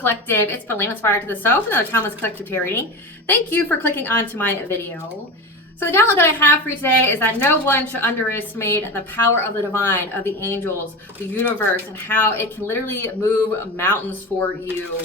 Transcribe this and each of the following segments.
Collective, it's Belen Aspire to the Self, another timeless collective tarot reading. Thank you for clicking onto my video. So the download that I have for you today is that no one should underestimate the power of the divine, of the angels, the universe, and how it can literally move mountains for you.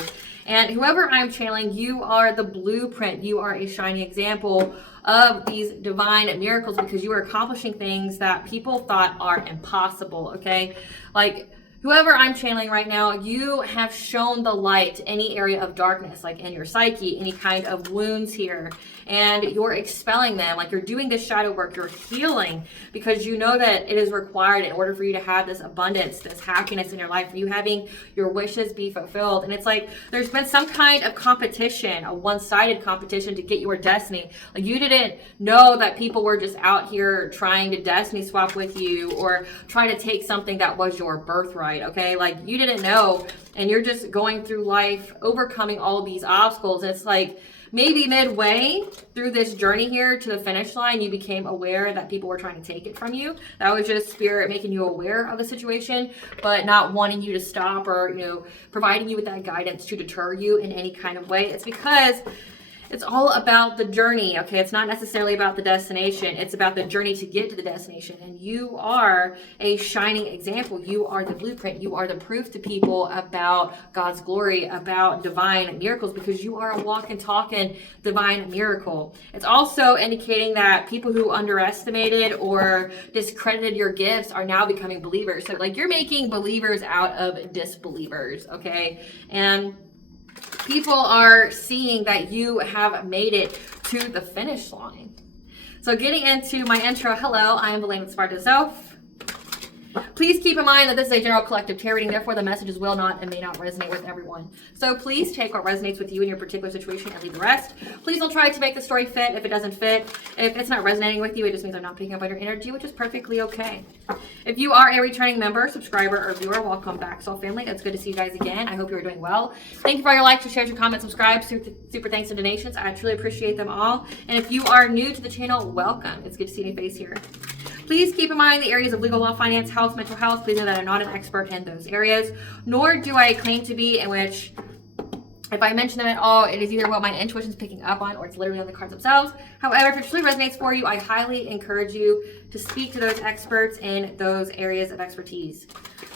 And whoever I'm channeling, you are the blueprint. You are a shining example of these divine miracles because you are accomplishing things that people thought are impossible, okay? Like, whoever I'm channeling right now, you have shown the light to any area of darkness, like in your psyche, any kind of wounds here, and you're expelling them. Like, you're doing this shadow work, you're healing, because you know that it is required in order for you to have this abundance, this happiness in your life, for you having your wishes be fulfilled. And it's like there's been some kind of competition, a one-sided competition to get your destiny. Like, you didn't know that people were just out here trying to destiny swap with you or try to take something that was your birthright. Okay, like, you didn't know, and you're just going through life overcoming all of these obstacles. And it's like maybe midway through this journey here to the finish line, you became aware that people were trying to take it from you. That was just spirit making you aware of the situation, but not wanting you to stop, or, you know, providing you with that guidance to deter you in any kind of way. It's because it's all about the journey, okay? It's not necessarily about the destination. It's about the journey to get to the destination. And you are a shining example. You are the blueprint. You are the proof to people about God's glory, about divine miracles, because you are a walking, talking divine miracle. It's also indicating that people who underestimated or discredited your gifts are now becoming believers. So, like, you're making believers out of disbelievers, okay? And people are seeing that you have made it to the finish line. So getting into my intro, hello, I am Belen Aspire to the Self. Please keep in mind that this is a general collective tarot reading, therefore the messages will not and may not resonate with everyone. So please take what resonates with you in your particular situation and leave the rest. Please don't try to make the story fit if it doesn't fit. If it's not resonating with you, it just means I'm not picking up on your energy, which is perfectly okay. If you are a returning member, subscriber, or viewer, welcome back, Soul Family. It's good to see you guys again. I hope you are doing well. Thank you for all your likes, your shares, your comments, subscribes, super thanks and donations. I truly appreciate them all. And if you are new to the channel, welcome. It's good to see a new face here. Please keep in mind the areas of legal, law, finance, health, mental health. Please know that I'm not an expert in those areas, nor do I claim to be, in which if I mention them at all, it is either what my intuition is picking up on or it's literally on the cards themselves. However, if it truly resonates for you, I highly encourage you to speak to those experts in those areas of expertise.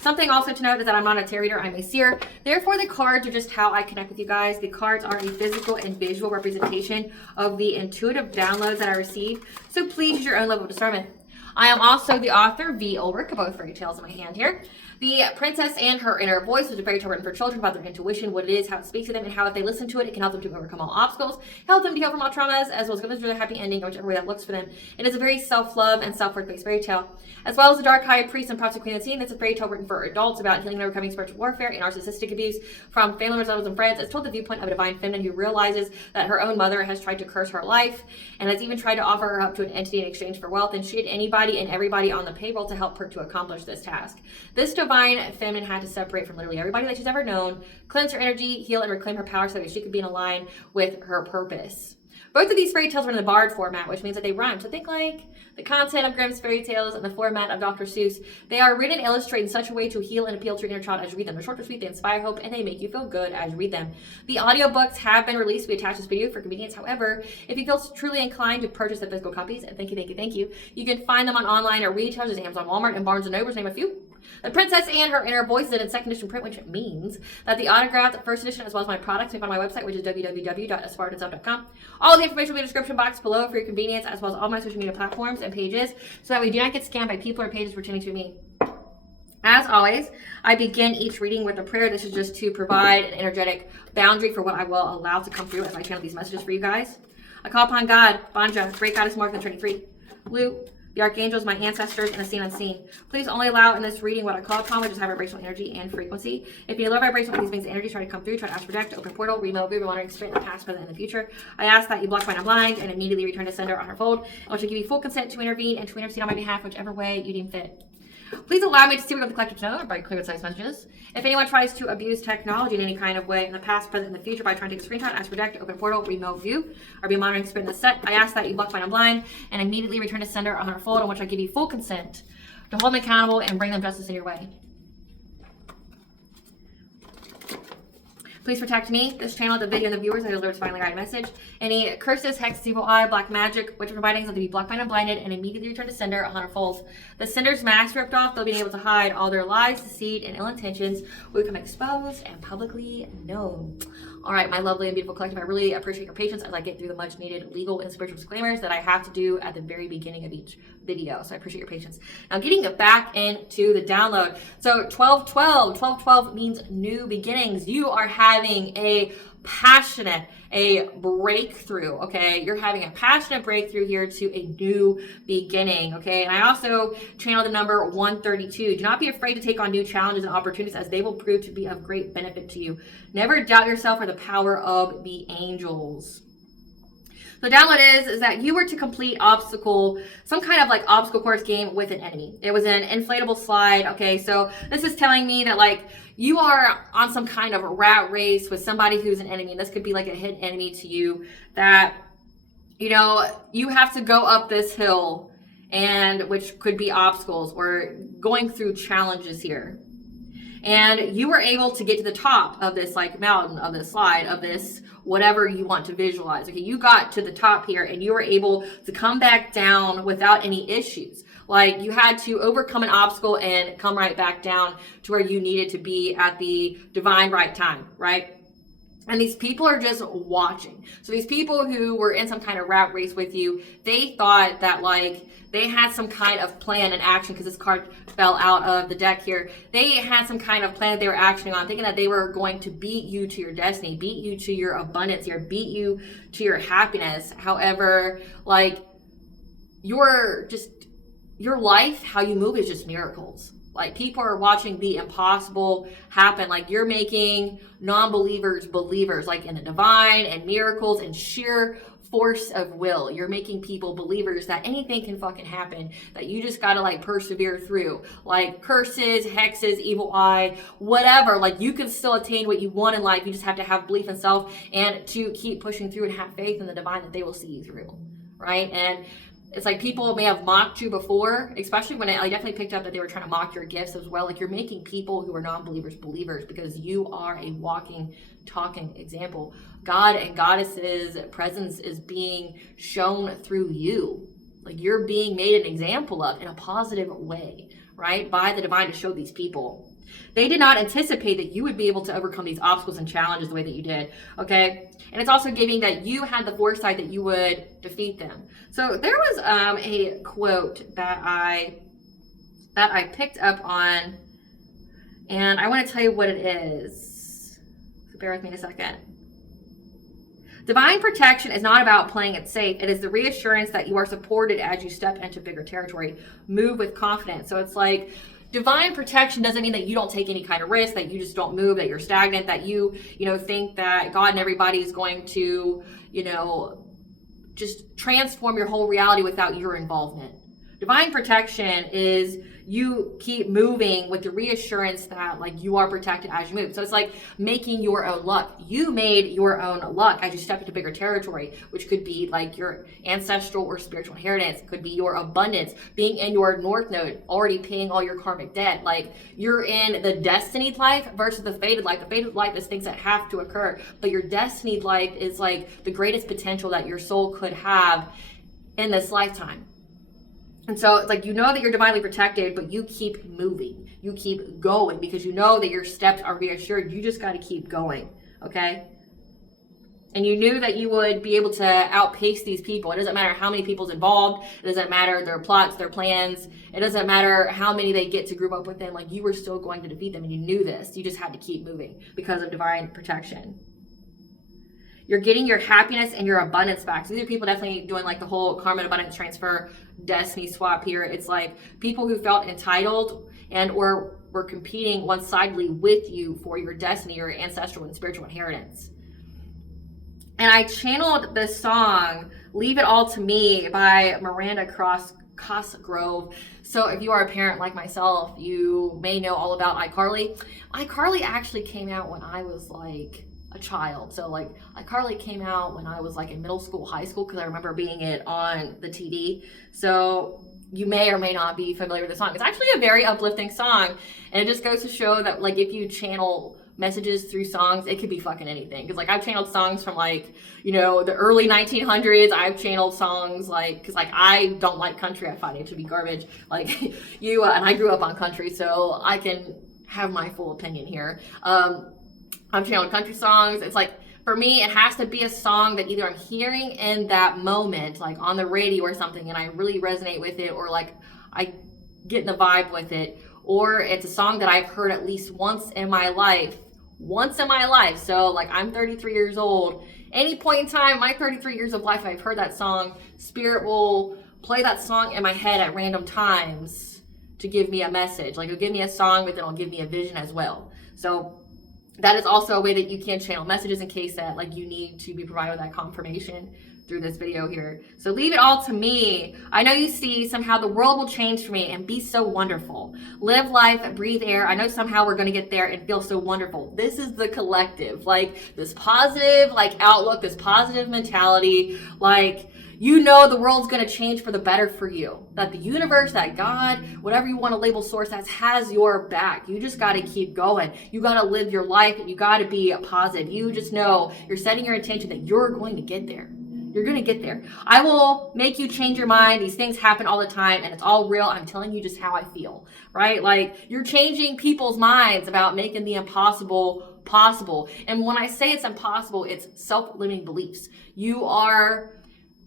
Something also to note is that I'm not a tarot reader, I'm a seer. Therefore, the cards are just how I connect with you guys. The cards are a physical and visual representation of the intuitive downloads that I receive. So please use your own level of discernment. I am also the author, V. Ulrich, of both fairy tales in my hand here. The Princess and Her Inner Voice is a fairy tale written for children about their intuition, what it is, how it speaks to them, and how if they listen to it, it can help them to overcome all obstacles, help them to heal from all traumas, as well as go through their happy ending, or whichever way that looks for them. It is a very self-love and self-worth-based fairy tale. As well as the Dark High Priest and Prophet Queen of the Scene, it's a fairy tale written for adults about healing and overcoming spiritual warfare and narcissistic abuse from family members, lovers, and friends. It's told the viewpoint of a divine feminine who realizes that her own mother has tried to curse her life and has even tried to offer her up to an entity in exchange for wealth, and she had anybody and everybody on the payroll to help her to accomplish this task. This divine feminine had to separate from literally everybody that she's ever known, cleanse her energy, heal, and reclaim her power so that she could be in line with her purpose. Both of these fairy tales are in the barred format, which means that they rhyme. So think like the content of Grimm's fairy tales and the format of Dr. Seuss. They are written and illustrated in such a way to heal and appeal to your inner child as you read them. They're short or sweet, they inspire hope, and they make you feel good as you read them. The audiobooks have been released. We attach this video for convenience. However, if you feel truly inclined to purchase the physical copies, and thank you, you can find them on online or retailers, Amazon, Walmart, and Barnes & Noble, to name a few. The Princess and Her Inner Voice is in second edition print, which means that the autographed first edition, as well as my products, you can find on my website, which is www.aspiraltotheself.com. All the information will be in the description box below for your convenience, as well as all my social media platforms and pages, so that we do not get scammed by people or pages pretending to be me. As always, I begin each reading with a prayer. This is just to provide an energetic boundary for what I will allow to come through as I channel these messages for you guys. I call upon God, Banja, Great Goddess Morgan 23, Lu, the archangels, my ancestors, and the seen unseen. Please only allow in this reading what I call upon, which is high vibrational energy and frequency. If you need low vibration with these beings' energy, try to come through, try to ask protect, open portal, remove, monitoring spirit in the past, present, and the future. I ask that you block my blind and immediately return to sender on her fold, and which will give you full consent to intervene and to intercede on my behalf, whichever way you deem fit. Please allow me to see what the collective know by clear concise messages. If anyone tries to abuse technology in any kind of way in the past, present, and the future by trying to take a screenshot, ask protect, open portal, remote view, or be monitoring spirit in the set, I ask that you block I'm blind and immediately return to sender on her fold, on which I give you full consent to hold them accountable and bring them justice in your way. Please protect me, this channel, the video, and the viewers. I deliver to finally guide message. Any curses, hexes, evil eye, black magic, witch providings will be blocked, blind, and blinded, and immediately return to sender 100-fold. The sender's mask ripped off, they'll be able to hide all their lies, deceit, and ill intentions will become exposed and publicly known. All right, my lovely and beautiful collective, I really appreciate your patience as I get through the much needed legal and spiritual disclaimers that I have to do at the very beginning of each video. So I appreciate your patience. Now getting back into the download. So 12/12 means new beginnings. You are having a breakthrough, okay? You're having a passionate breakthrough here to a new beginning, okay? And I also channeled the number 132. Do not be afraid to take on new challenges and opportunities as they will prove to be of great benefit to you. Never doubt yourself or the power of the angels. The download is that you were to complete some kind of like obstacle course game with an enemy. It was an inflatable slide. Okay, so this is telling me that like you are on some kind of rat race with somebody who's an enemy, and this could be like a hidden enemy to you that, you know, you have to go up this hill, and which could be obstacles or going through challenges here. And you were able to get to the top of this like mountain, of this slide, of this whatever you want to visualize. Okay, you got to the top here and you were able to come back down without any issues. Like you had to overcome an obstacle and come right back down to where you needed to be at the divine right time, right? And these people are just watching. So these people who were in some kind of rat race with you, they thought that like they had some kind of plan and action, because this card fell out of the deck here. They had some kind of plan that they were actioning on, thinking that they were going to beat you to your destiny, beat you to your abundance here, beat you to your happiness. However, like your life, how you move is just miracles. Like people are watching the impossible happen. Like you're making non-believers believers, like in the divine and miracles and sheer force of will. You're making people believers that anything can fucking happen, that you just gotta like persevere through. Like curses, hexes, evil eye, whatever. Like you can still attain what you want in life. You just have to have belief in self and to keep pushing through and have faith in the divine that they will see you through, right? And it's like people may have mocked you before, especially when I definitely picked up that they were trying to mock your gifts as well. Like you're making people who are non-believers believers, because you are a walking, talking example. God and Goddess's presence is being shown through you. Like you're being made an example of in a positive way, right? By the divine to show these people. They did not anticipate that you would be able to overcome these obstacles and challenges the way that you did, okay? And it's also giving that you had the foresight that you would defeat them. So there was a quote that I picked up on, and I want to tell you what it is. So bear with me a second. Divine protection is not about playing it safe. It is the reassurance that you are supported as you step into bigger territory. Move with confidence. So it's like, divine protection doesn't mean that you don't take any kind of risk, that you just don't move, that you're stagnant, that you think that God and everybody is going to, just transform your whole reality without your involvement. Divine protection is you keep moving with the reassurance that like you are protected as you move. So it's like making your own luck. You made your own luck as you step into bigger territory, which could be like your ancestral or spiritual inheritance. It could be your abundance, being in your North Node, already paying all your karmic debt. Like you're in the destinied life versus the fated life. The fated life is things that have to occur, but your destinied life is like the greatest potential that your soul could have in this lifetime. And so it's like, that you're divinely protected, but you keep moving. You keep going because you know that your steps are reassured. You just got to keep going, okay? And you knew that you would be able to outpace these people. It doesn't matter how many people's involved. It doesn't matter their plots, their plans. It doesn't matter how many they get to group up with them. Like you were still going to defeat them, and you knew this. You just had to keep moving because of divine protection. You're getting your happiness and your abundance back. So these are people definitely doing like the whole karma and abundance transfer destiny swap here. It's like people who felt entitled and or were competing one-sidedly with you for your destiny, your ancestral and spiritual inheritance. And I channeled the song Leave It All to Me by Miranda Cosgrove. So if you are a parent like myself, you may know all about iCarly. iCarly actually came out when I was like a child. So like iCarly came out when I was like in middle school, high school, because I remember being it on the TV. So you may or may not be familiar with the song. It's actually a very uplifting song, and it just goes to show that like if you channel messages through songs. It could be fucking anything. Because like I've channeled songs from like, you know, the early 1900s. I've channeled songs like, because like I don't like country. I find it to be garbage. Like you and I grew up on country, so I can have my full opinion here. I've channeled country songs. It's like, for me, it has to be a song that either I'm hearing in that moment, like on the radio or something, and I really resonate with it, or like I get in the vibe with it, or it's a song that I've heard at least once in my life. So like I'm 33 years old. Any point in time, my 33 years of life, I've heard that song. Spirit will play that song in my head at random times to give me a message. Like it'll give me a song, but then it'll give me a vision as well. So that is also a way that you can channel messages in case that like you need to be provided with that confirmation through this video here. So leave it all to me. I know you see somehow the world will change for me and be so wonderful. Live life, breathe air. I know somehow we're going to get there and feel so wonderful. This is the collective, like this positive like outlook, this positive mentality, like you know the world's going to change for the better for you. That the universe, that God, whatever you want to label source as, has your back. You just got to keep going. You got to live your life and you got to be positive. You just know you're setting your intention that you're going to get there. You're going to get there. I will make you change your mind. These things happen all the time and it's all real. I'm telling you just how I feel, right? Like you're changing people's minds about making the impossible possible. And when I say it's impossible, it's self-limiting beliefs. You are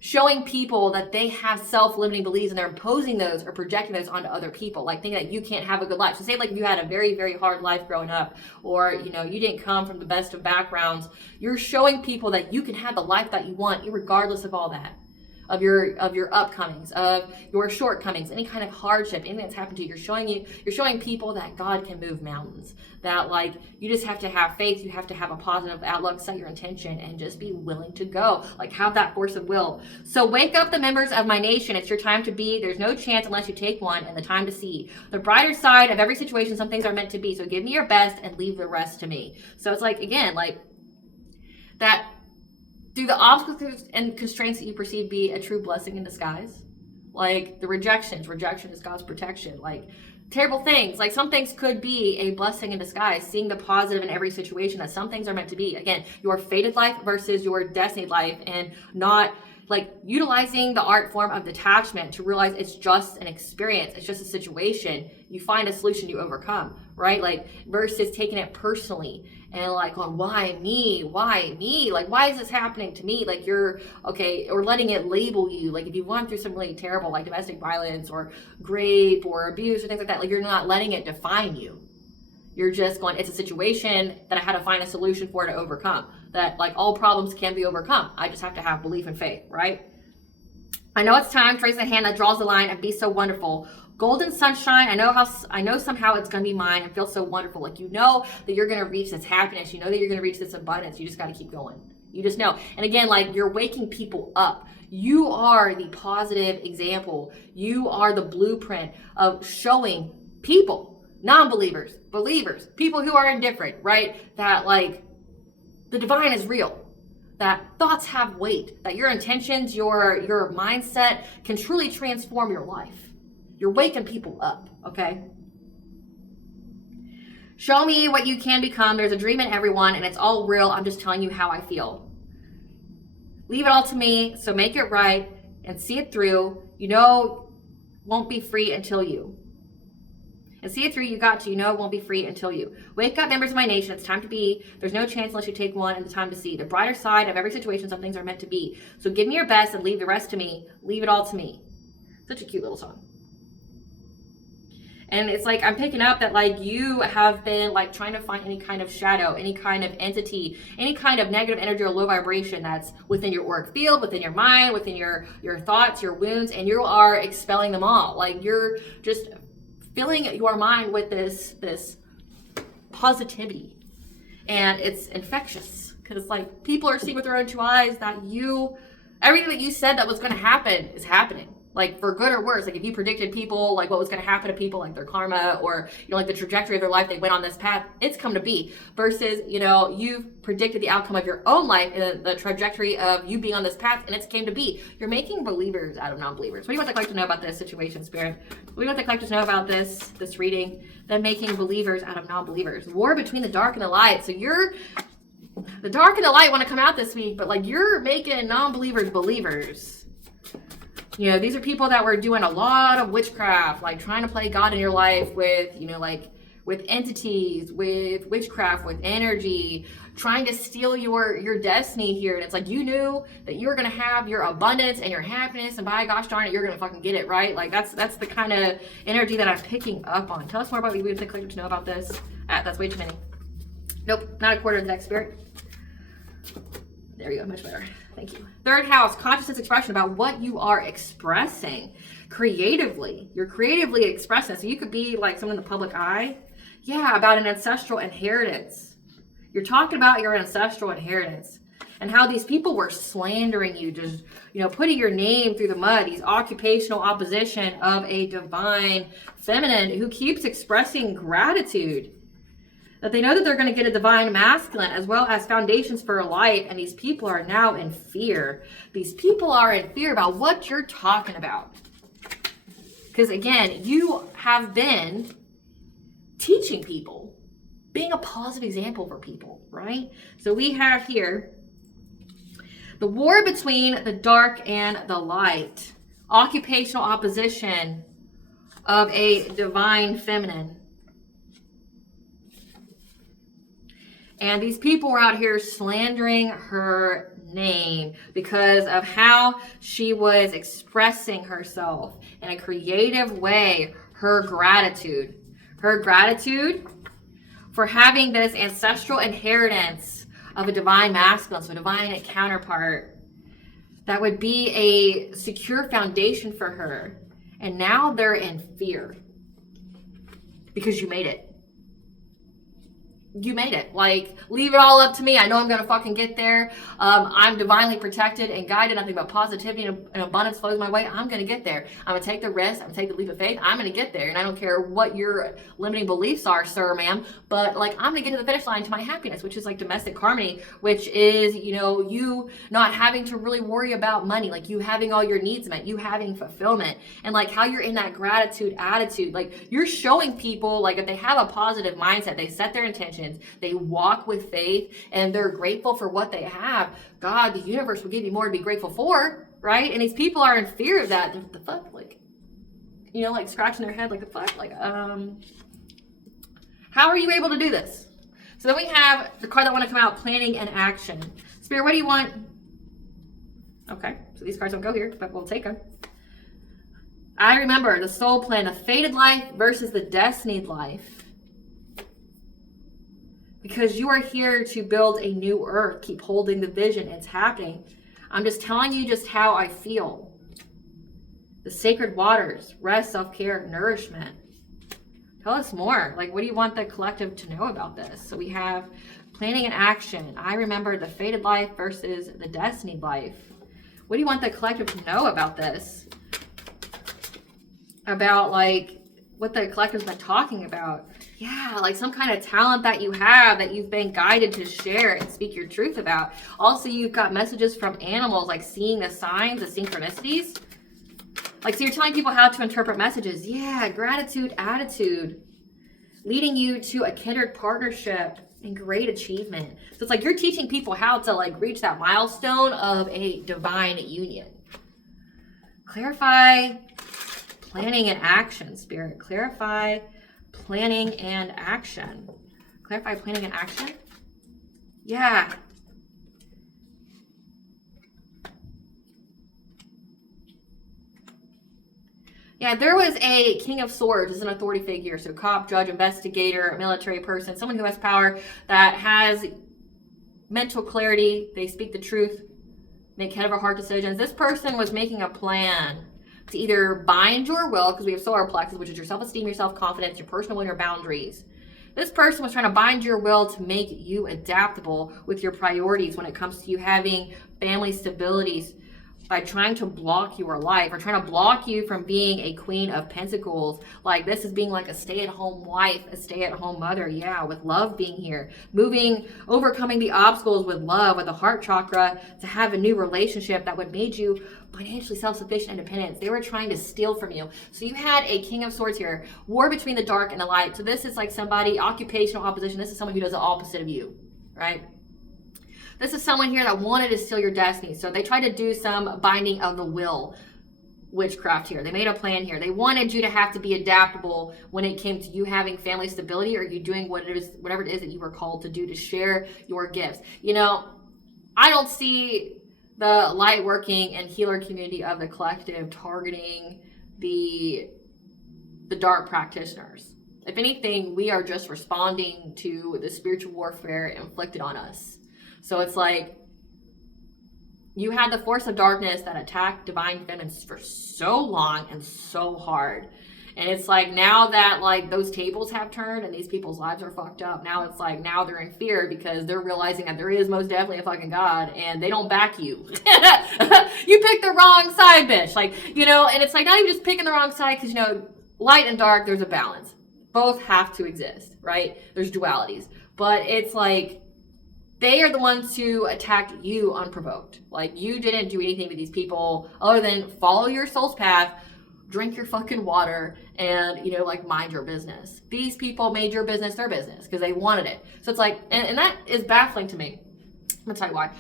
showing people that they have self-limiting beliefs and they're imposing those or projecting those onto other people, like thinking that you can't have a good life. So say like if you had a very, very hard life growing up, or you know, you didn't come from the best of backgrounds, you're showing people that you can have the life that you want, regardless of all that, of your upcomings, of your shortcomings, any kind of hardship, anything that's happened to you. You're showing people that God can move mountains, that like you just have to have faith, you have to have a positive outlook, set your intention, and just be willing to go, like have that force of will. So wake up the members of my nation. It's your time to be. There's no chance unless you take one, and the time to see the brighter side of every situation. Some things are meant to be, so give me your best and leave the rest to me. So it's like, again, like that through the obstacles and constraints that you perceive be a true blessing in disguise. Like the rejection is God's protection. Like terrible things, like some things could be a blessing in disguise, seeing the positive in every situation, that some things are meant to be. Again, your fated life versus your destined life, and not like utilizing the art form of detachment to realize it's just an experience, it's just a situation. You find a solution, you overcome, right? Like versus taking it personally and like on why me, like why is this happening to me? Like you're okay, or letting it label you. Like if you've gone through something really terrible like domestic violence or rape or abuse or things like that, like you're not letting it define you. You're just going, it's a situation that I had to find a solution for to overcome. That like all problems can be overcome. I just have to have belief and faith, right? I know it's time. Trace a hand that draws the line and be so wonderful. Golden sunshine. I know somehow it's going to be mine and feel so wonderful. Like you know that you're going to reach this happiness. You know that you're going to reach this abundance. You just got to keep going. You just know. And again, like you're waking people up. You are the positive example. You are the blueprint of showing people, non-believers, believers, people who are indifferent, right? That like the divine is real, that thoughts have weight, that your intentions, your mindset can truly transform your life. You're waking people up, okay? Show me what you can become. There's a dream in everyone and it's all real. I'm just telling you how I feel. Leave it all to me, so make it right and see it through. You know, won't be free until you. And see it through, you got to. You know it won't be free until you. Wake up, members of my nation. It's time to be. There's no chance unless you take one, and the time to see. The brighter side of every situation, some things are meant to be. So give me your best and leave the rest to me. Leave it all to me. Such a cute little song. And it's like, I'm picking up that like you have been like trying to find any kind of shadow, any kind of entity, any kind of negative energy or low vibration that's within your auric field, within your mind, within your thoughts, your wounds, and you are expelling them all. Like you're just filling your mind with this positivity, and it's infectious because like people are seeing with their own two eyes that everything that you said that was going to happen is happening. Like for good or worse, like if you predicted people, like what was going to happen to people, like their karma or, you know, like the trajectory of their life, they went on this path, it's come to be. Versus, you know, you've predicted the outcome of your own life and the trajectory of you being on this path, and it's came to be. You're making believers out of non-believers. What do you want the collective to know about this situation, Spirit? What do you want the collective to know about this reading? Them making believers out of non-believers. War between the dark and the light. So the dark and the light want to come out this week, but like you're making non-believers believers. You know, these are people that were doing a lot of witchcraft, like trying to play God in your life with, you know, like with entities, with witchcraft, with energy, trying to steal your destiny here. And it's like you knew that you were going to have your abundance and your happiness, and by gosh darn it, you're going to fucking get it, right? Like that's the kind of energy that I'm picking up on. Tell us more about what you would think to know about this. That's way too many. Nope, not a quarter of the deck, Spirit. There you go, much better. Thank you. Third house, consciousness expression, about what you are expressing creatively. You're creatively expressing. So you could be like someone in the public eye. Yeah, about an ancestral inheritance. You're talking about your ancestral inheritance and how these people were slandering you, just, you know, putting your name through the mud, these occupational opposition of a divine feminine who keeps expressing gratitude. That they know that they're going to get a divine masculine as well as foundations for life. And these people are now in fear. These people are in fear about what you're talking about. Because again, you have been teaching people, being a positive example for people, right? So we have here the war between the dark and the light. Occupational opposition of a divine feminine. And these people were out here slandering her name because of how she was expressing herself in a creative way. Her gratitude for having this ancestral inheritance of a divine masculine, so a divine counterpart that would be a secure foundation for her. And now they're in fear because you made it. You made it. Like, leave it all up to me. I know I'm going to fucking get there. I'm divinely protected and guided. Nothing but positivity and abundance flows my way. I'm going to get there. I'm going to take the risk. I'm going to take the leap of faith. I'm going to get there. And I don't care what your limiting beliefs are, sir, ma'am. But, like, I'm going to get to the finish line to my happiness, which is, like, domestic harmony, which is, you know, you not having to really worry about money. Like, you having all your needs met. You having fulfillment. And, like, how you're in that gratitude attitude. Like, you're showing people, like, if they have a positive mindset, they set their intention, they walk with faith, and they're grateful for what they have. God, the universe will give you more to be grateful for, right? And these people are in fear of that. The fuck, like, you know, like scratching their head, like the fuck, like, how are you able to do this? So then we have the card that want to come out, planning and action. Spirit, what do you want? Okay, so these cards don't go here, but we'll take them. I remember the soul plan, the fated life versus the destinied life. Because you are here to build a new earth. Keep holding the vision. It's happening. I'm just telling you just how I feel. The sacred waters, rest, self-care, nourishment. Tell us more. Like, what do you want the collective to know about this? So we have planning and action. I remember the fated life versus the destinied life. What do you want the collective to know about this? About, like, what the collective's been talking about. Yeah, like some kind of talent that you have that you've been guided to share and speak your truth about. Also, you've got messages from animals, like seeing the signs, the synchronicities. Like, so you're telling people how to interpret messages. Yeah, gratitude, attitude. Leading you to a kindred partnership and great achievement. So it's like you're teaching people how to, like, reach that milestone of a divine union. Clarify planning and action, Spirit. Clarify planning and action. Clarify planning and action? Yeah. Yeah, there was a King of Swords as an authority figure. So cop, judge, investigator, military person, someone who has power, that has mental clarity. They speak the truth, make head over heart decisions. This person was making a plan to either bind your will, because we have solar plexus, which is your self-esteem, your self-confidence, your personal will, and your boundaries. This person was trying to bind your will to make you adaptable with your priorities when it comes to you having family stabilities, by trying to block your life or trying to block you from being a Queen of Pentacles. Like, this is being like a stay-at-home wife, a stay-at-home mother. Yeah, with love being here. Overcoming the obstacles with love, with the heart chakra, to have a new relationship that would make you financially self-sufficient, independent. They were trying to steal from you. So you had a King of Swords here. War between the dark and the light. So this is like somebody, occupational opposition. This is someone who does the opposite of you, right? This is someone here that wanted to steal your destiny. So they tried to do some binding of the will witchcraft here. They made a plan here. They wanted you to have to be adaptable when it came to you having family stability, or you doing whatever it is that you were called to do, to share your gifts. You know, I don't see the light working and healer community of the collective targeting the dark practitioners. If anything, we are just responding to the spiritual warfare inflicted on us. So it's like, you had the force of darkness that attacked divine feminines for so long and so hard. And it's like, now that like those tables have turned and these people's lives are fucked up, now it's like, now they're in fear because they're realizing that there is most definitely a fucking God and they don't back you. You picked the wrong side, bitch. Like, you know, and it's like, not even just picking the wrong side, because, you know, light and dark, there's a balance. Both have to exist, right? There's dualities. But it's like, they are the ones who attacked you unprovoked. Like, you didn't do anything to these people other than follow your soul's path, drink your fucking water, and, you know, like, mind your business. These people made your business their business because they wanted it. So it's like, and that is baffling to me. I'm gonna tell you why.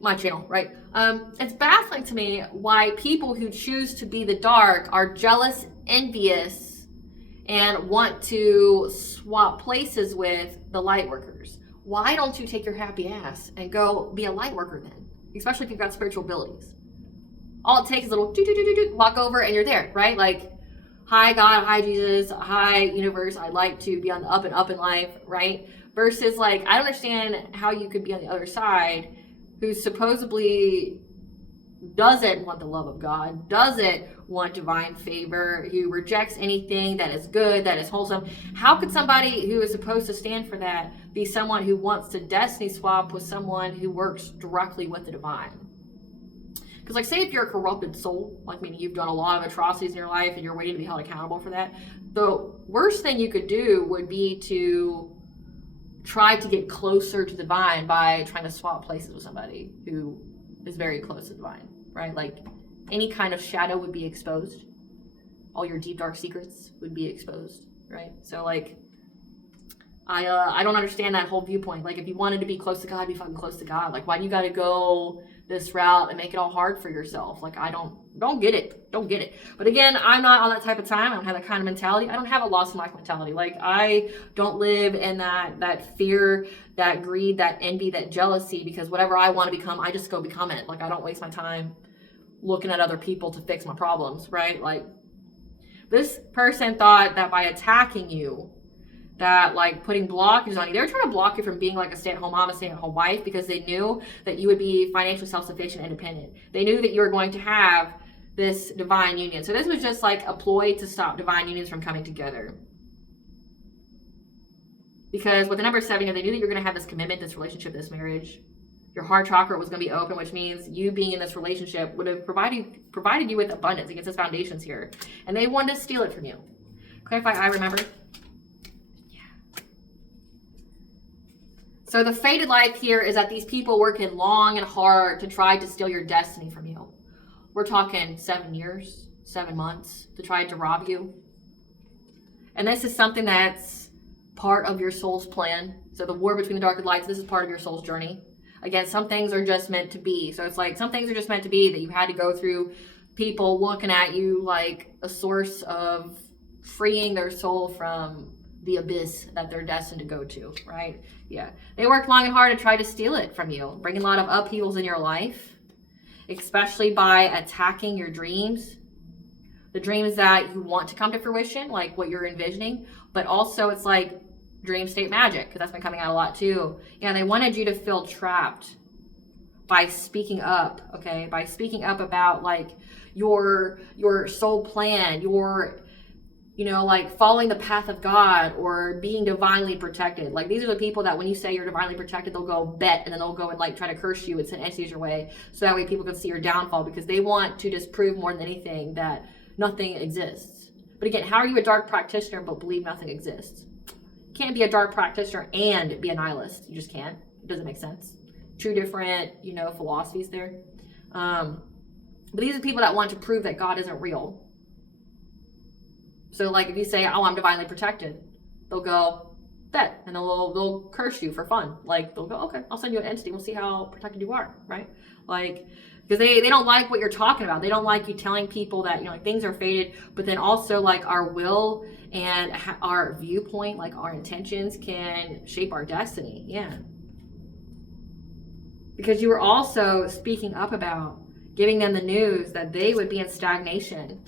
My channel, right? It's baffling to me why people who choose to be the dark are jealous, envious, and want to swap places with the light workers. Why don't you take your happy ass and go be a light worker then? Especially if you've got spiritual abilities. All it takes is a little walk over and you're there, right? Like, hi God, hi Jesus, hi universe, I'd like to be on the up and up in life, right? Versus like, I don't understand how you could be on the other side who supposedly doesn't want the love of God, doesn't want divine favor, who rejects anything that is good, that is wholesome. How could somebody who is supposed to stand for that be someone who wants to destiny swap with someone who works directly with the divine? Because, like, say if you're a corrupted soul, like, meaning you've done a lot of atrocities in your life and you're waiting to be held accountable for that, the worst thing you could do would be to try to get closer to divine by trying to swap places with somebody who is very close to divine, right? Like, any kind of shadow would be exposed. All your deep, dark secrets would be exposed, right? So, like, I don't understand that whole viewpoint. Like, if you wanted to be close to God, be fucking close to God. Like, why do you got to go this route and make it all hard for yourself? Like, I don't get it. Don't get it. But again, I'm not on that type of time. I don't have that kind of mentality. I don't have a lost in life mentality. Like, I don't live in that fear, that greed, that envy, that jealousy, because whatever I want to become, I just go become it. Like, I don't waste my time looking at other people to fix my problems, right? Like, this person thought that by attacking you, that like putting blockages on you, they were trying to block you from being like a stay-at-home mom, a stay-at-home wife, because they knew that you would be financially self-sufficient, independent. They knew that you were going to have this divine union. So this was just like a ploy to stop divine unions from coming together. Because with the number 7, they knew that you were going to have this commitment, this relationship, this marriage. Your heart chakra was going to be open, which means you being in this relationship would have provided you with abundance against its foundations here. And they wanted to steal it from you. Clarify, I remember. So the fated life here is that these people working long and hard to try to steal your destiny from you. We're talking 7 years, 7 months to try to rob you. And this is something that's part of your soul's plan. So the war between the dark and lights, this is part of your soul's journey. Again, some things are just meant to be. So it's like some things are just meant to be, that you had to go through people looking at you like a source of freeing their soul from the abyss that they're destined to go to, right? Yeah. They worked long and hard to try to steal it from you, bringing a lot of upheavals in your life, especially by attacking your dreams, the dreams that you want to come to fruition, like what you're envisioning, but also it's like dream state magic, because that's been coming out a lot too. Yeah, they wanted you to feel trapped by speaking up, okay? By speaking up about like your soul plan, you know, like following the path of God or being divinely protected. Like these are the people that when you say you're divinely protected, they'll go bet, and then they'll go and like try to curse you and send entities your way. So that way people can see your downfall, because they want to disprove more than anything that nothing exists. But again, how are you a dark practitioner but believe nothing exists? You can't be a dark practitioner and be a nihilist. You just can't. It doesn't make sense. Two different, you know, philosophies there. But these are people that want to prove that God isn't real. So like if you say, oh, I'm divinely protected, they'll go, bet, and they'll curse you for fun. Like they'll go, okay, I'll send you an entity, we'll see how protected you are, right? Like, because they don't like what you're talking about. They don't like you telling people that, you know, like things are fated, but then also like our will and our viewpoint, like our intentions can shape our destiny. Yeah. Because you were also speaking up about giving them the news that they would be in stagnation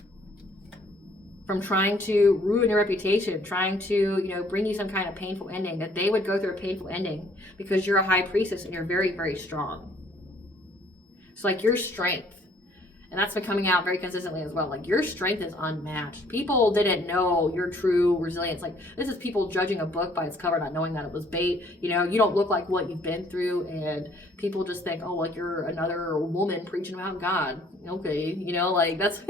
from trying to ruin your reputation, trying to, you know, bring you some kind of painful ending, that they would go through a painful ending because you're a high priestess and you're very, very strong. So like your strength, and that's been coming out very consistently as well, like your strength is unmatched. People didn't know your true resilience. Like this is people judging a book by its cover, not knowing that it was bait. You know, you don't look like what you've been through, and people just think, oh, like you're another woman preaching about God. Okay, you know, like that's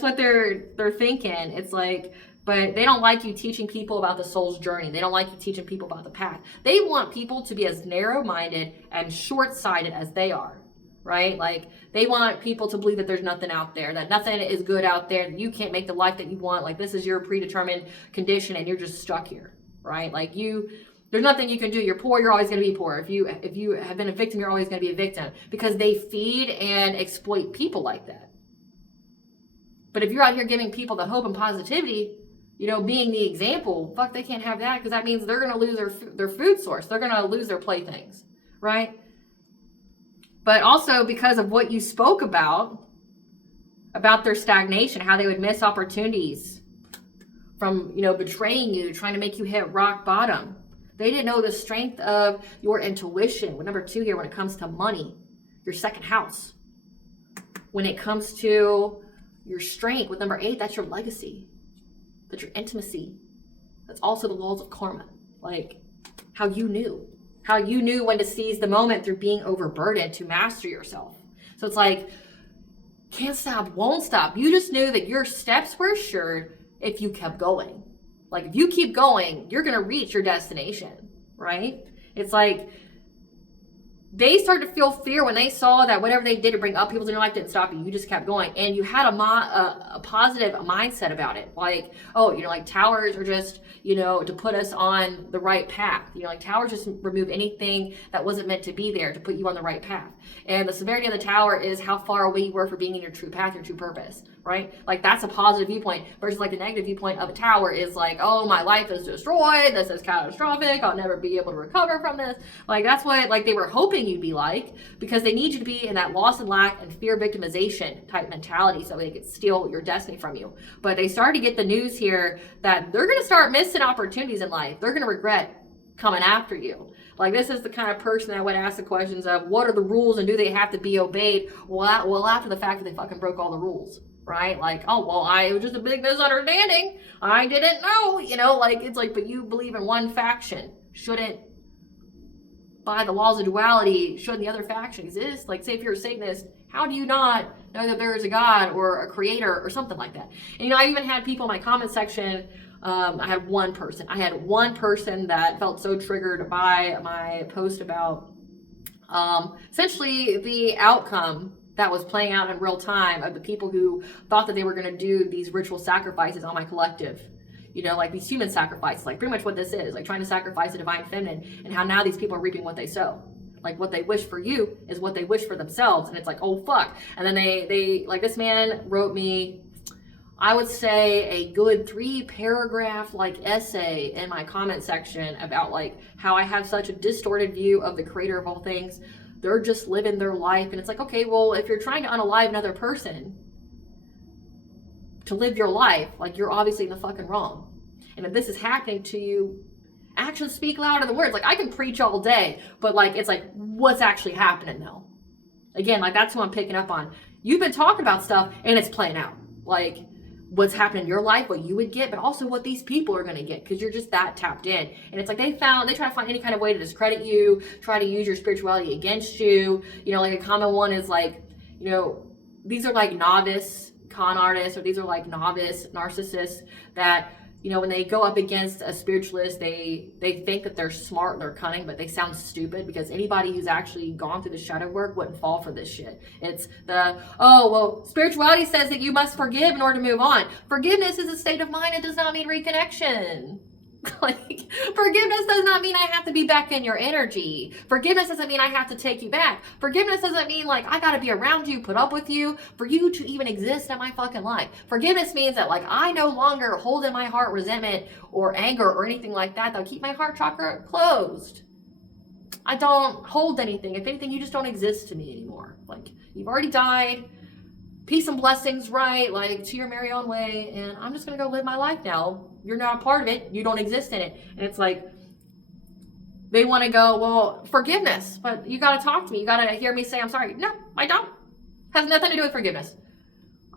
what they're thinking. It's like, but they don't like you teaching people about the soul's journey. They don't like you teaching people about the path. They want people to be as narrow-minded and short-sighted as they are. Right? Like they want people to believe that there's nothing out there, that nothing is good out there, that you can't make the life that you want. Like this is your predetermined condition and you're just stuck here, right? Like there's nothing you can do. You're poor, you're always going to be poor. If you have been a victim, you're always going to be a victim, because they feed and exploit people like that. But if you're out here giving people the hope and positivity, you know, being the example, fuck, they can't have that, because that means they're going to lose their food source. They're going to lose their playthings, right? But also because of what you spoke about their stagnation, how they would miss opportunities from, you know, betraying you, trying to make you hit rock bottom. They didn't know the strength of your intuition. With number 2 here, when it comes to money, your second house. When it comes to your strength, with number 8, that's your legacy. That's your intimacy. That's also the laws of karma. Like how you knew when to seize the moment through being overburdened to master yourself. So it's like, can't stop, won't stop. You just knew that your steps were assured if you kept going. Like if you keep going, you're going to reach your destination, right? It's like they started to feel fear when they saw that whatever they did to bring up people in your life didn't stop you. You just kept going, and you had a positive mindset about it. Like, oh, you know, like towers are just, you know, to put us on the right path. You know, like towers just remove anything that wasn't meant to be there to put you on the right path. And the severity of the tower is how far away you were from being in your true path, your true purpose, right? Like that's a positive viewpoint, versus like the negative viewpoint of a tower is like, oh, my life is destroyed. This is catastrophic. I'll never be able to recover from this. Like that's what like they were hoping you'd be like, because they need you to be in that loss and lack and fear victimization type mentality so they could steal your destiny from you. But they started to get the news here that they're going to start missing opportunities in life. They're going to regret coming after you. Like this is the kind of person that would ask the questions of what are the rules and do they have to be obeyed? Well, after the fact that they fucking broke all the rules, right? Like, oh, well, it was just a big misunderstanding. I didn't know, you know, like it's like, but you believe in one faction. Shouldn't, by the laws of duality, shouldn't the other faction exist? Like, say if you're a Satanist, how do you not know that there is a God or a creator or something like that? And, you know, I even had people in my comment section. I had one person that felt so triggered by my post about essentially the outcome that was playing out in real time of the people who thought that they were going to do these ritual sacrifices on my collective. You know, like these human sacrifices, like pretty much what this is, like trying to sacrifice the divine feminine, and how now these people are reaping what they sow. Like what they wish for you is what they wish for themselves. And it's like, oh, fuck. And then they like this man wrote me, I would say a good 3-paragraph like essay in my comment section about like how I have such a distorted view of the creator of all things. They're just living their life. And it's like, okay, well, if you're trying to unalive another person to live your life, like you're obviously in the fucking wrong. And if this is happening to you, actions speak louder than words. Like I can preach all day, but like it's like what's actually happening though. Again, like that's what I'm picking up on. You've been talking about stuff and it's playing out. Like what's happening in your life, what you would get, but also what these people are going to get, because you're just that tapped in. And it's like they try to find any kind of way to discredit you, try to use your spirituality against you. You know, like a common one is like, you know, these are like novice con artists, or these are like novice narcissists that, you know, when they go up against a spiritualist, they think that they're smart and they're cunning, but they sound stupid, because anybody who's actually gone through the shadow work wouldn't fall for this shit. It's oh, well, spirituality says that you must forgive in order to move on. Forgiveness is a state of mind. It does not mean reconnection. Like, forgiveness does not mean I have to be back in your energy. Forgiveness doesn't mean I have to take you back. Forgiveness doesn't mean like I gotta be around you, put up with you for you to even exist in my fucking life. Forgiveness means that like I no longer hold in my heart resentment or anger or anything like that. That'll keep my heart chakra closed. I don't hold anything. If anything, you just don't exist to me anymore. Like, you've already died. Peace and blessings, right? Like, to your merry own way. And I'm just going to go live my life now. You're not a part of it. You don't exist in it. And it's like, they want to go, well, forgiveness. But you got to talk to me. You got to hear me say, I'm sorry. No, I don't. Has nothing to do with forgiveness.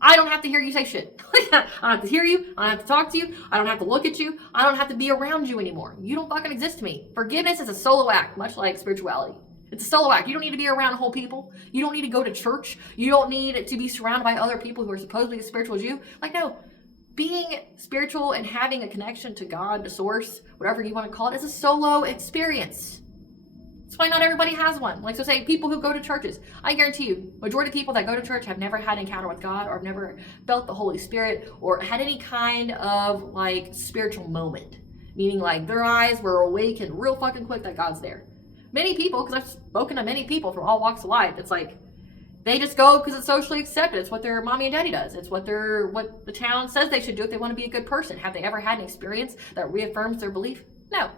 I don't have to hear you say shit. I don't have to hear you. I don't have to talk to you. I don't have to look at you. I don't have to be around you anymore. You don't fucking exist to me. Forgiveness is a solo act, much like spirituality. It's a solo act. You don't need to be around whole people. You don't need to go to church. You don't need to be surrounded by other people who are supposedly as spiritual as you. Like, no. Being spiritual and having a connection to God, to source, whatever you want to call it, is a solo experience. That's why not everybody has one. Like, so say people who go to churches. I guarantee you, majority of people that go to church have never had an encounter with God, or have never felt the Holy Spirit, or had any kind of like spiritual moment. Meaning like their eyes were awakened real fucking quick that God's there. Many people, because I've spoken to many people from all walks of life, it's like they just go because it's socially accepted. It's what their mommy and daddy does. It's what the town says they should do if they want to be a good person. Have they ever had an experience that reaffirms their belief? No.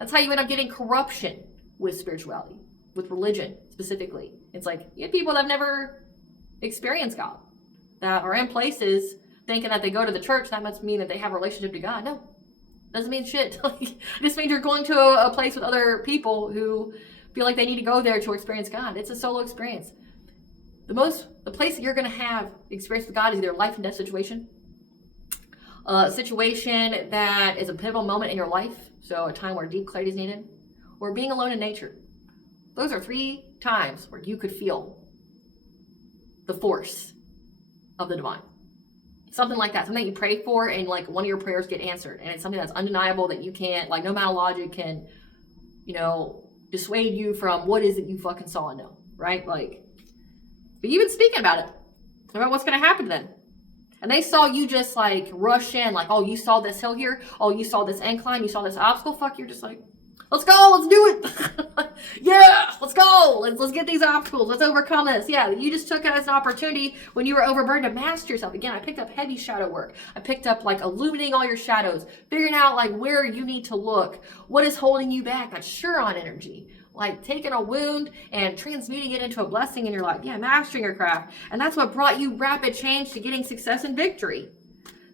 That's how you end up getting corruption with spirituality, with religion specifically. It's like you have people that have never experienced God, that are in places thinking that they go to the church, that must mean that they have a relationship to God. No. Doesn't mean shit. It just means you're going to a place with other people who feel like they need to go there to experience God. It's a solo experience. The place that you're going to have experience with God is either a life and death situation, a situation that is a pivotal moment in your life, so a time where deep clarity is needed, or being alone in nature. Those are 3 times where you could feel the force of the divine. Something like that, something that you pray for and like one of your prayers get answered. And it's something that's undeniable that you can't, like no amount of logic can, you know, dissuade you from what is it you fucking saw and know, right? Like, but you've been speaking about it, about what's going to happen then. And they saw you just like rush in, like, oh, you saw this hill here. Oh, you saw this incline. You saw this obstacle. Fuck, you're just like, let's go. Let's do it. Yeah, let's go. Let's get these obstacles. Let's overcome this. Yeah, you just took it as an opportunity when you were overburdened to master yourself. Again, I picked up heavy shadow work. I picked up like illuminating all your shadows, figuring out like where you need to look, what is holding you back. That's Chiron energy. Like taking a wound and transmuting it into a blessing in your life. Yeah, mastering your craft. And that's what brought you rapid change to getting success and victory.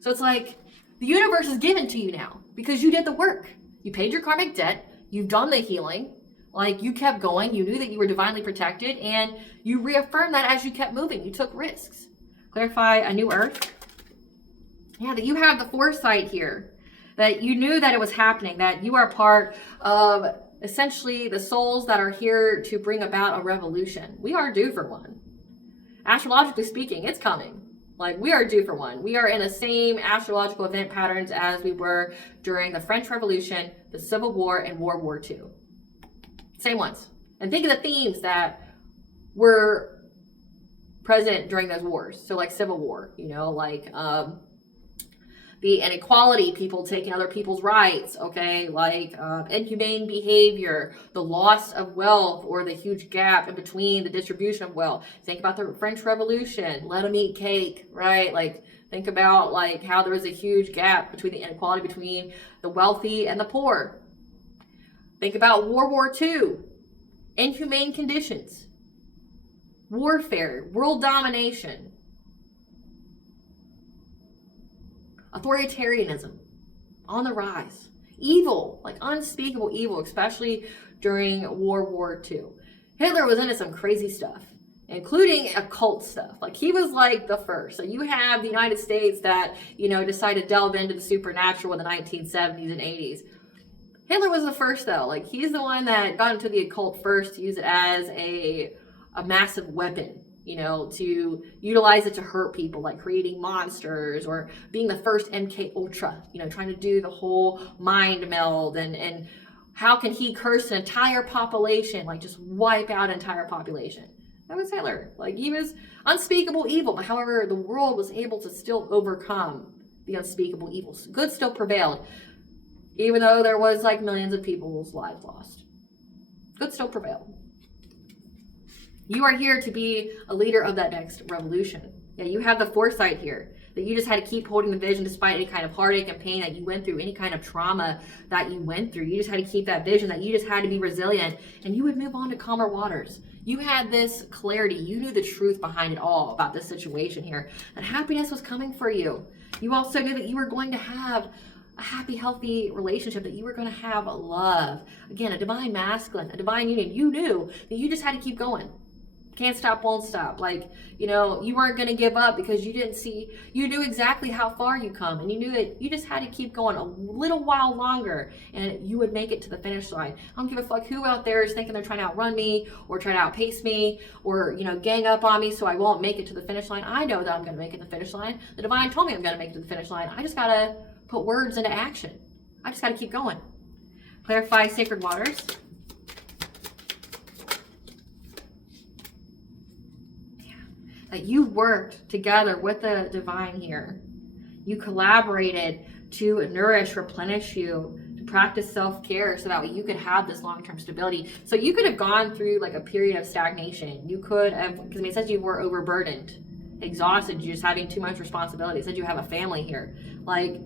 So it's like the universe is given to you now because you did the work. You paid your karmic debt. You've done the healing. Like you kept going. You knew that you were divinely protected. And you reaffirmed that as you kept moving. You took risks. Clarify a new earth. Yeah, that you have the foresight here. That you knew that it was happening. That you are part of essentially the souls that are here to bring about a revolution. We are due for one. Astrologically speaking, it's coming. Like we are due for one. We are in the same astrological event patterns as we were during the French Revolution, the Civil War, and World War II. Same ones. And think of the themes that were present during those wars. So like Civil War, you know, like the inequality, people taking other people's rights, okay, like inhumane behavior, the loss of wealth, or the huge gap in between the distribution of wealth. Think about the French Revolution, let them eat cake, right? Like think about like how there was a huge gap between the inequality between the wealthy and the poor. Think about World War II, inhumane conditions, warfare, world domination, authoritarianism on the rise, evil, like unspeakable evil, especially during World War II. Hitler was into some crazy stuff. including occult stuff. Like, he was like the first. So you have the United States that, you know, decided to delve into the supernatural in the 1970s and 80s. Hitler was the first, though. Like, he's the one that got into the occult first to use it as a massive weapon, you know, to utilize it to hurt people, like creating monsters, or being the first MK Ultra, you know, trying to do the whole mind meld, and how can he curse an entire population, like just wipe out an entire population. That was Hitler. Like, he was unspeakable evil, but however, the world was able to still overcome the unspeakable evils. Good still prevailed, even though there was like millions of people's lives lost. Good still prevailed. You are here to be a leader of that next revolution. Yeah, you have the foresight here, that you just had to keep holding the vision despite any kind of heartache and pain that you went through, any kind of trauma that you went through. You just had to keep that vision, that you just had to be resilient, and you would move on to calmer waters. You had this clarity. You knew the truth behind it all about this situation here, that happiness was coming for you. You also knew that you were going to have a happy, healthy relationship, that you were going to have love. Again, a divine masculine, a divine union. You knew that you just had to keep going. Can't stop, won't stop. Like, you know, you weren't going to give up because you didn't see, you knew exactly how far you come, and you knew that you just had to keep going a little while longer and you would make it to the finish line. I don't give a fuck who out there is thinking they're trying to outrun me or try to outpace me or, you know, gang up on me so I won't make it to the finish line. I know that I'm going to make it to the finish line. The divine told me I'm going to make it to the finish line. I just got to put words into action. I just got to keep going. Clarify sacred waters. That you worked together with the divine here. You collaborated to nourish, replenish you, to practice self-care so that way you could have this long-term stability. So you could have gone through like a period of stagnation. You could have, because I mean, it says you were overburdened, exhausted, you're just having too much responsibility. It said you have a family here. Like,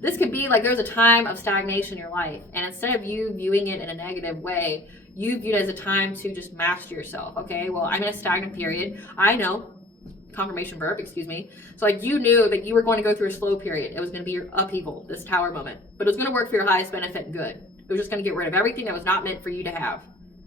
this could be like there's a time of stagnation in your life, and instead of you viewing it in a negative way, you viewed it as a time to just master yourself. Okay, well, I'm in a stagnant period. I know. Confirmation verb, excuse me. So like, you knew that you were going to go through a slow period. It was going to be your upheaval, this tower moment, but it was going to work for your highest benefit and good. It was just going to get rid of everything that was not meant for you to have,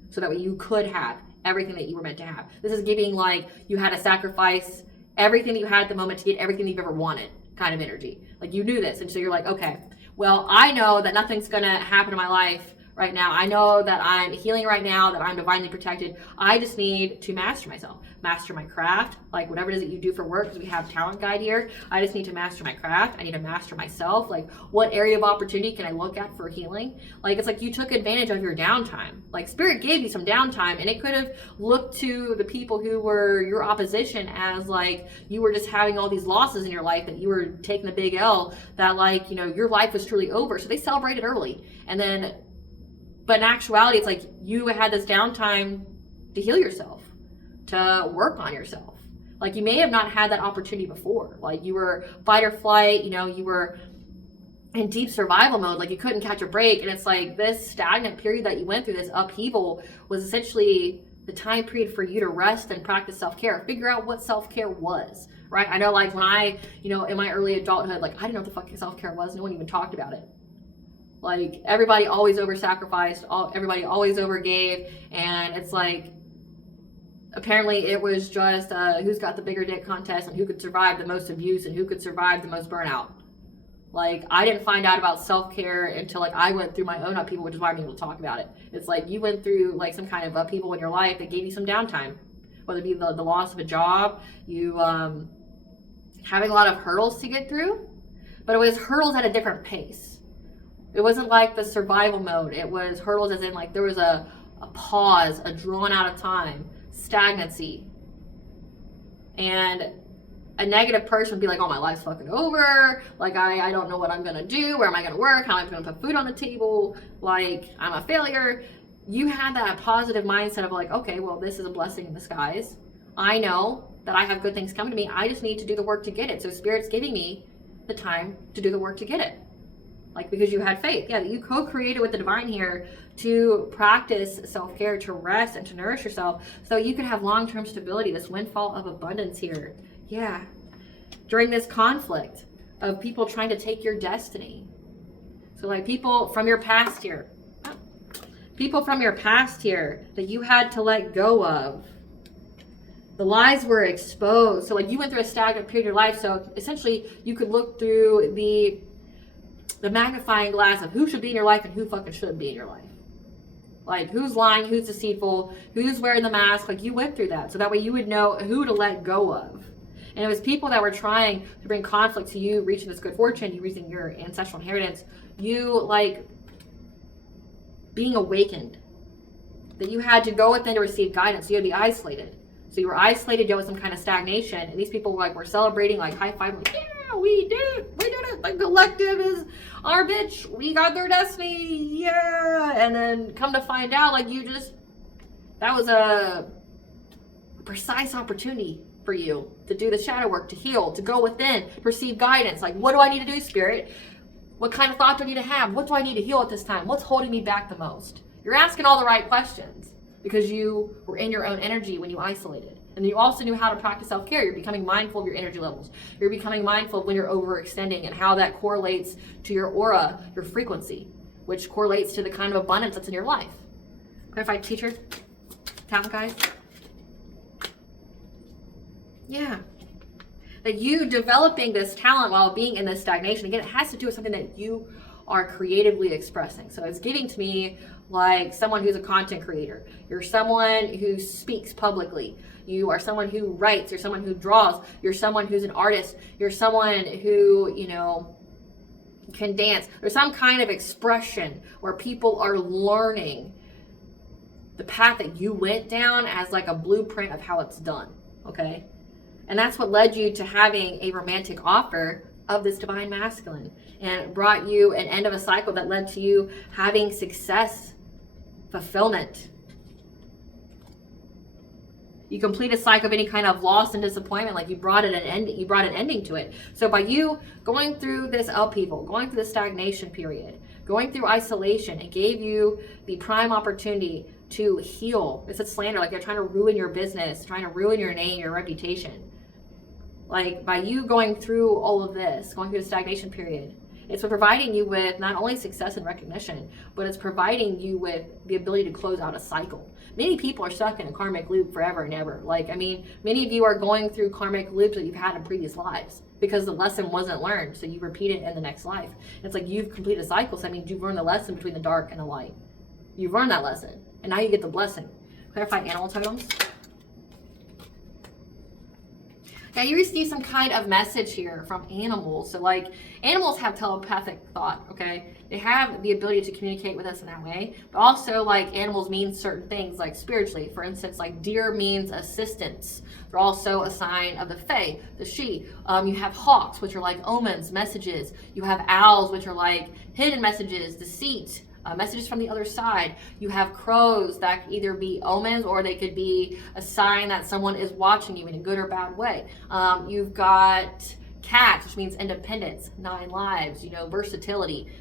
so that way you could have everything that you were meant to have. This is giving like you had to sacrifice everything that you had at the moment to get everything that you've ever wanted kind of energy. Like, you knew this, and so you're like, okay, well, I know that nothing's going to happen in my life right now. I know that I'm healing right now, that I'm divinely protected. I just need to master myself, master my craft, like whatever it is that you do for work, because we have talent guide here. I just need to master my craft. I need to master myself. Like, what area of opportunity can I look at for healing? Like, it's like you took advantage of your downtime. Like, Spirit gave you some downtime, and it could have looked to the people who were your opposition as like you were just having all these losses in your life, that you were taking a big L, that like, you know, your life was truly over. So they celebrated early. And then, but in actuality, it's like you had this downtime to heal yourself, to work on yourself. Like, you may have not had that opportunity before. Like, you were fight or flight, you know, you were in deep survival mode, like you couldn't catch a break. And it's like this stagnant period that you went through, this upheaval, was essentially the time period for you to rest and practice self-care. Figure out what self-care was, right? I know, like, when I, you know, in my early adulthood, like, I didn't know what the fuck self-care was. No one even talked about it. Like, everybody always over-sacrificed, everybody always overgave, and it's like, apparently it was just who's got the bigger dick contest, and who could survive the most abuse, and who could survive the most burnout. Like, I didn't find out about self-care until like I went through my own upheaval, which is why I'm able to talk about it. It's like you went through like some kind of upheaval in your life that gave you some downtime, whether it be the loss of a job, you having a lot of hurdles to get through, but it was hurdles at a different pace. It wasn't like the survival mode. It was hurdles as in like there was a pause, a drawn out of time, stagnancy. And a negative person would be like, oh, my life's fucking over. Like, I don't know what I'm going to do. Where am I going to work? How am I going to put food on the table? Like, I'm a failure. You had that positive mindset of like, okay, well, this is a blessing in disguise. I know that I have good things coming to me. I just need to do the work to get it. So Spirit's giving me the time to do the work to get it. Like, because you had faith. Yeah, you co-created with the divine here to practice self-care, to rest and to nourish yourself so you could have long-term stability, this windfall of abundance here. Yeah. During this conflict of people trying to take your destiny. So like people from your past here. People from your past here that you had to let go of. the lies were exposed. So like you went through a stagnant period of your life. So essentially you could look through the magnifying glass of who should be in your life and who fucking shouldn't be in your life. Like who's lying, who's deceitful, who's wearing the mask. Like you went through that. So that way you would know who to let go of. And it was people that were trying to bring conflict to you reaching this good fortune, you reaching your ancestral inheritance, you like being awakened. That you had to go within to receive guidance. So you had to be isolated. So you were isolated, you had some kind of stagnation. And these people were celebrating, like high-fiving, like, yeah, we did it. We did it. The collective is our bitch. We got their destiny. Yeah. And then come to find out, like that was a precise opportunity for you to do the shadow work, to heal, to go within, to receive guidance. Like, what do I need to do, Spirit? What kind of thought do I need to have? What do I need to heal at this time? What's holding me back the most? You're asking all the right questions because you were in your own energy when you isolated. And you also knew how to practice self-care. You're becoming mindful of your energy levels. You're becoming mindful of when you're overextending and how that correlates to your aura, your frequency, which correlates to the kind of abundance that's in your life. Clarified teacher, talent guys. Yeah. That you developing this talent while being in this stagnation, again, it has to do with something that you are creatively expressing. So it's giving to me like someone who's a content creator. You're someone who speaks publicly. You are someone who writes. You're someone who draws. You're someone who's an artist. You're someone who, can dance. There's some kind of expression where people are learning the path that you went down as like a blueprint of how it's done. Okay? And that's what led you to having a romantic offer of this divine masculine, and brought you an end of a cycle that led to you having success, fulfillment. You complete a cycle of any kind of loss and disappointment, like you brought an ending to it. So by you going through this upheaval, going through the stagnation period, going through isolation, it gave you the prime opportunity to heal. It's a slander, like they're trying to ruin your business, trying to ruin your name, your reputation. Like by you going through all of this, going through the stagnation period, it's providing you with not only success and recognition, but it's providing you with the ability to close out a cycle. Many people are stuck in a karmic loop forever and ever. Many of you are going through karmic loops that you've had in previous lives because the lesson wasn't learned, so you repeat it in the next life. It's like you've completed a cycle, so that means you've learned the lesson between the dark and the light. You've learned that lesson, and now you get the blessing. Clarify animal totems. Now you receive some kind of message here from animals. So like animals have telepathic thought, okay? They have the ability to communicate with us in that way. But also like animals mean certain things like spiritually. For instance, like deer means assistance. They're also a sign of the Fae, the She. You have hawks, which are like omens, messages. You have owls, which are like hidden messages, deceit. Messages from the other side. You have crows that could either be omens or they could be a sign that someone is watching you in a good or bad way. You've got cats, which means independence, 9 lives, versatility,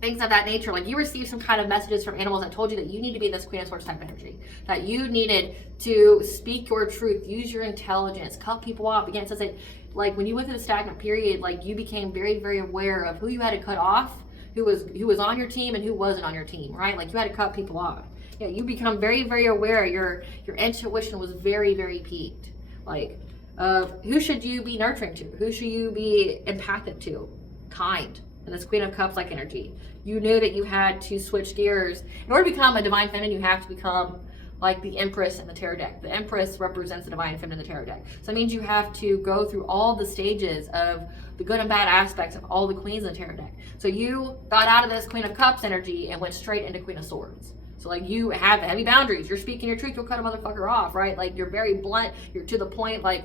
things of that nature. Like you receive some kind of messages from animals that told you that you need to be this Queen of Swords type energy, that you needed to speak your truth, use your intelligence, cut people off. Again, it says that like when you went through the stagnant period, like you became very, very aware of who you had to cut off, who was on your team and who wasn't on your team, right? Like you had to cut people off. Yeah, you become very, very aware. Your intuition was very, very peaked. Like, who should you be nurturing to? Who should you be empathic to? Kind. And this Queen of Cups like energy. You knew that you had to switch gears. In order to become a divine feminine, you have to become like the Empress in the tarot deck. The Empress represents the divine feminine in the tarot deck. So that means you have to go through all the stages of the good and bad aspects of all the queens in the tarot deck. So you got out of this Queen of Cups energy and went straight into Queen of Swords. So like you have heavy boundaries. You're speaking your truth, you'll cut a motherfucker off, right? Like you're very blunt, you're to the point, like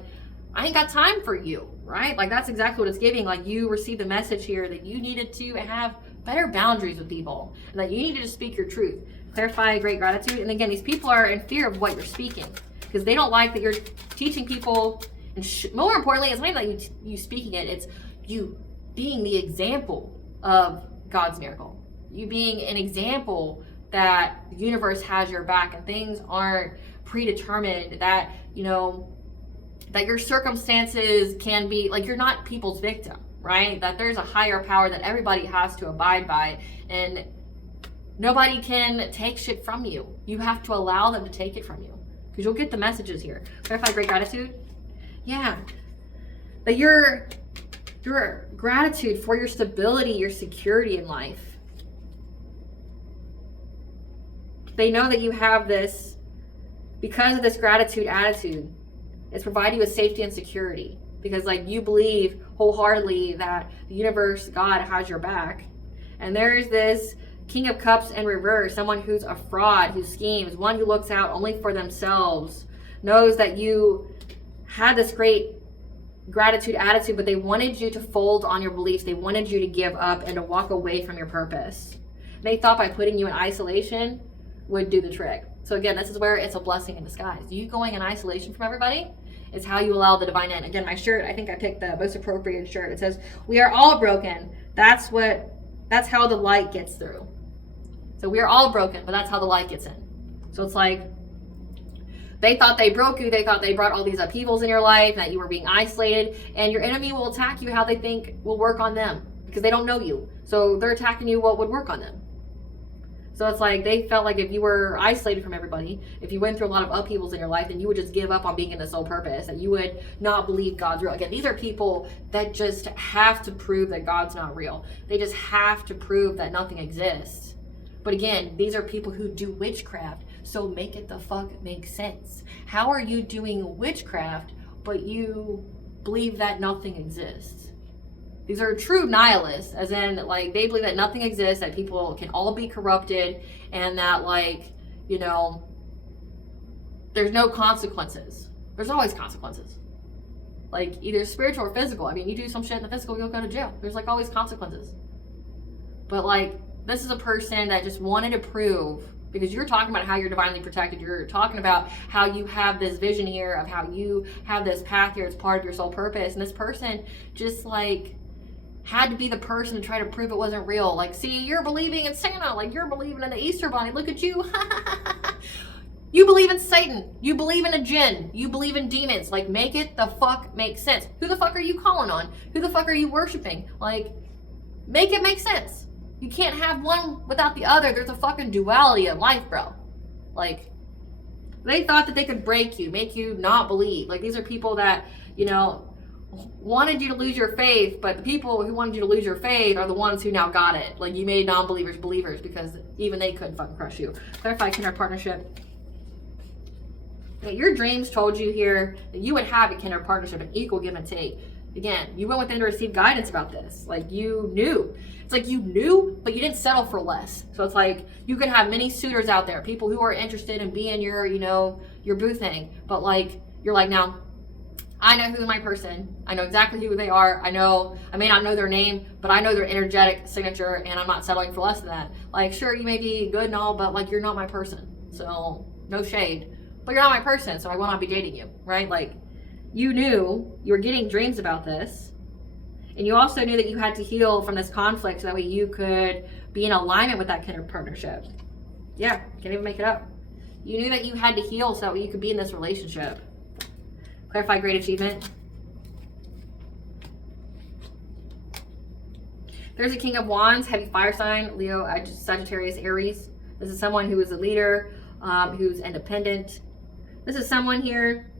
I ain't got time for you, right? Like that's exactly what it's giving. Like you received the message here that you needed to have better boundaries with people and that you needed to speak your truth. Clarify, great gratitude. And again, these people are in fear of what you're speaking because they don't like that you're teaching people. And more importantly, it's not even like you speaking it, it's you being the example of God's miracle. You being an example that the universe has your back and things aren't predetermined, that, that your circumstances can be, like you're not people's victim, right? That there's a higher power that everybody has to abide by and nobody can take shit from you. You have to allow them to take it from you because you'll get the messages here. Clarify great gratitude. Yeah. That your gratitude for your stability, your security in life. They know that you have this because of this gratitude attitude. It's providing you with safety and security. Because like you believe wholeheartedly that the universe, God, has your back. And there's this King of Cups in reverse, someone who's a fraud, who schemes, one who looks out only for themselves, knows that you had this great gratitude attitude, but they wanted you to fold on your beliefs. They wanted you to give up and to walk away from your purpose. They thought by putting you in isolation would do the trick. So again, this is where it's a blessing in disguise. You going in isolation from everybody is how you allow the divine in. Again, my shirt, I think I picked the most appropriate shirt. It says, we are all broken. That's how the light gets through. So we are all broken, but that's how the light gets in. So it's like, they thought they broke you. They thought they brought all these upheavals in your life, that you were being isolated, and your enemy will attack you how they think will work on them because they don't know you. So they're attacking you what would work on them. So it's like they felt like if you were isolated from everybody, if you went through a lot of upheavals in your life, then you would just give up on being in the sole purpose, that you would not believe God's real. Again, these are people that just have to prove that God's not real. They just have to prove that nothing exists. But again, these are people who do witchcraft. So make it the fuck make sense. How are you doing witchcraft, but you believe that nothing exists? These are true nihilists, as in, like, they believe that nothing exists, that people can all be corrupted, and that, like, you know, there's no consequences. There's always consequences. Like, either spiritual or physical. I mean, you do some shit in the physical, you'll go to jail. There's, like, always consequences. But, like, this is a person that just wanted to prove, because you're talking about how you're divinely protected. You're talking about how you have this vision here of how you have this path here. It's part of your soul purpose. And this person just, like, had to be the person to try to prove it wasn't real. Like, see, you're believing in Santa. Like, you're believing in the Easter Bunny. Look at you. You believe in Satan. You believe in a jinn. You believe in demons. Like, make it the fuck make sense. Who the fuck are you calling on? Who the fuck are you worshiping? Like, make it make sense. You can't have one without the other. There's a fucking duality of life, bro. Like, they thought that they could break you, make you not believe. Like, these are people that, you know, wanted you to lose your faith, but the people who wanted you to lose your faith are the ones who now got it. Like, you made non-believers believers because even they couldn't fucking crush you. Clarify kindred partnership. Your dreams told you here that you would have a kindred partnership, an equal give and take. Again, you went within to receive guidance about this. Like, you knew. It's like you knew, but you didn't settle for less. So it's like you could have many suitors out there, people who are interested in being your, you know, your boo thing. But like, you're like, now, I know who's my person. I know exactly who they are. I may not know their name, but I know their energetic signature, and I'm not settling for less than that. Like, sure, you may be good and all, but like, you're not my person. So no shade, but you're not my person. So I will not be dating you, right? Like, you knew you were getting dreams about this. And you also knew that you had to heal from this conflict so that way you could be in alignment with that kindred partnership. Yeah, can't even make it up. You knew that you had to heal so that way you could be in this relationship. Clarify great achievement. There's a King of Wands, heavy fire sign, Leo, Sagittarius, Aries. This is someone who is a leader, who's independent. This is someone here,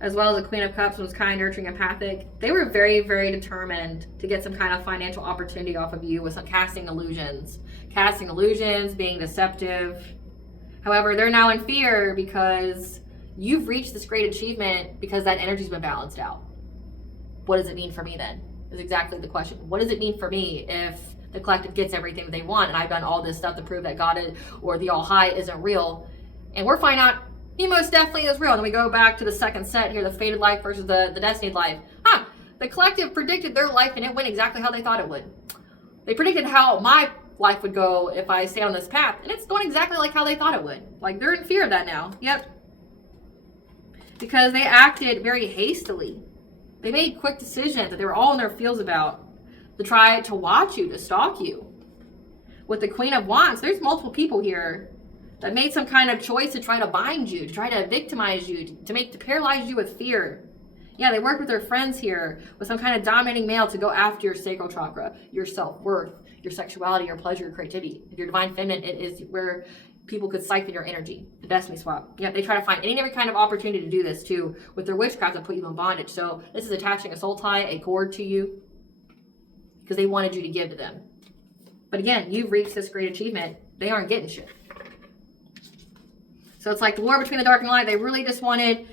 as well as a Queen of Cups, who was kind, nurturing, empathic. They were very, very determined to get some kind of financial opportunity off of you with some casting illusions. Casting illusions, being deceptive. However, they're now in fear because you've reached this great achievement because that energy's been balanced out. What does it mean for me then? Is exactly the question. What does it mean for me if the collective gets everything that they want and I've done all this stuff to prove that God is, or the All High isn't real? And we're finding out he most definitely is real. And we go back to the second set here, the fated life versus the destined life. The collective predicted their life and it went exactly how they thought it would. They predicted how my life would go if I stay on this path, and it's going exactly like how they thought it would. Like, they're in fear of that now. Yep. Because they acted very hastily. They made quick decisions that they were all in their fields about to try to watch you, to stalk you. With the Queen of Wands, there's multiple people here that made some kind of choice to try to bind you, to try to victimize you, to paralyze you with fear. Yeah, they worked with their friends here with some kind of dominating male to go after your sacral chakra, your self-worth, your sexuality, your pleasure, your creativity. If you're divine feminine, it is where people could siphon your energy, the destiny swap. Yeah, they try to find any and every kind of opportunity to do this too with their witchcraft and put you in bondage. So this is attaching a soul tie, a cord to you, because they wanted you to give to them. But again, you've reached this great achievement. They aren't getting shit. So it's like the war between the dark and light. They really just wanted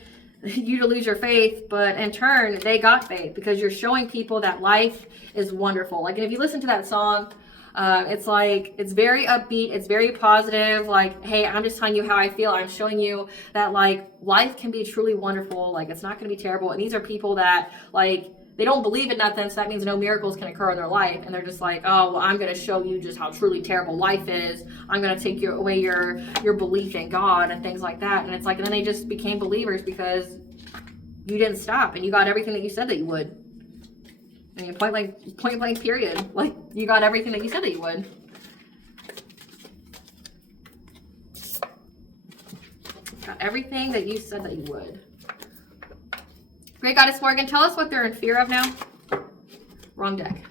you to lose your faith, but in turn, they got faith because you're showing people that life is wonderful. Like, and if you listen to that song, it's like, it's very upbeat. It's very positive. Like, hey, I'm just telling you how I feel. I'm showing you that like life can be truly wonderful. Like, it's not going to be terrible. And these are people that like, they don't believe in nothing, so that means no miracles can occur in their life. And they're just like, oh, well, I'm going to show you just how truly terrible life is. I'm going to take away your belief in God and things like that. And it's like, and then they just became believers because you didn't stop and you got everything that you said that you would. I mean, point blank period. Like, you got everything that you said that you would. Got everything that you said that you would. Great Goddess Morgan, tell us what they're in fear of now. Wrong deck.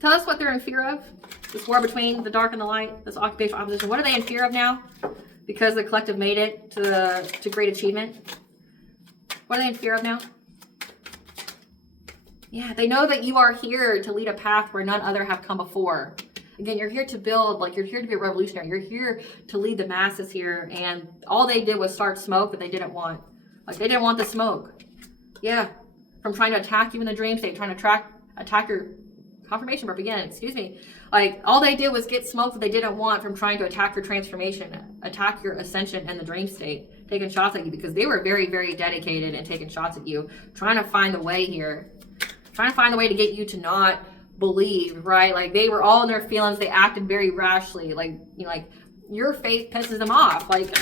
Tell us what they're in fear of. This war between the dark and the light, this occupational opposition. What are they in fear of now? Because the collective made it to great achievement. What are they in fear of now? Yeah, they know that you are here to lead a path where none other have come before. Again, you're here to build, like you're here to be a revolutionary. You're here to lead the masses here. And all they did was start smoke that they didn't want. Like, they didn't want the smoke. Yeah, from trying to attack you in the dream state, trying to attack your confirmation verb again, excuse me. Like, all they did was get smoke that they didn't want from trying to attack your transformation, attack your ascension in the dream state, taking shots at you because they were very, very dedicated and taking shots at you, trying to find the way here, trying to find the way to get you to not believe, right? Like, they were all in their feelings. They acted very rashly. Like, you know, like, your faith pisses them off. Like,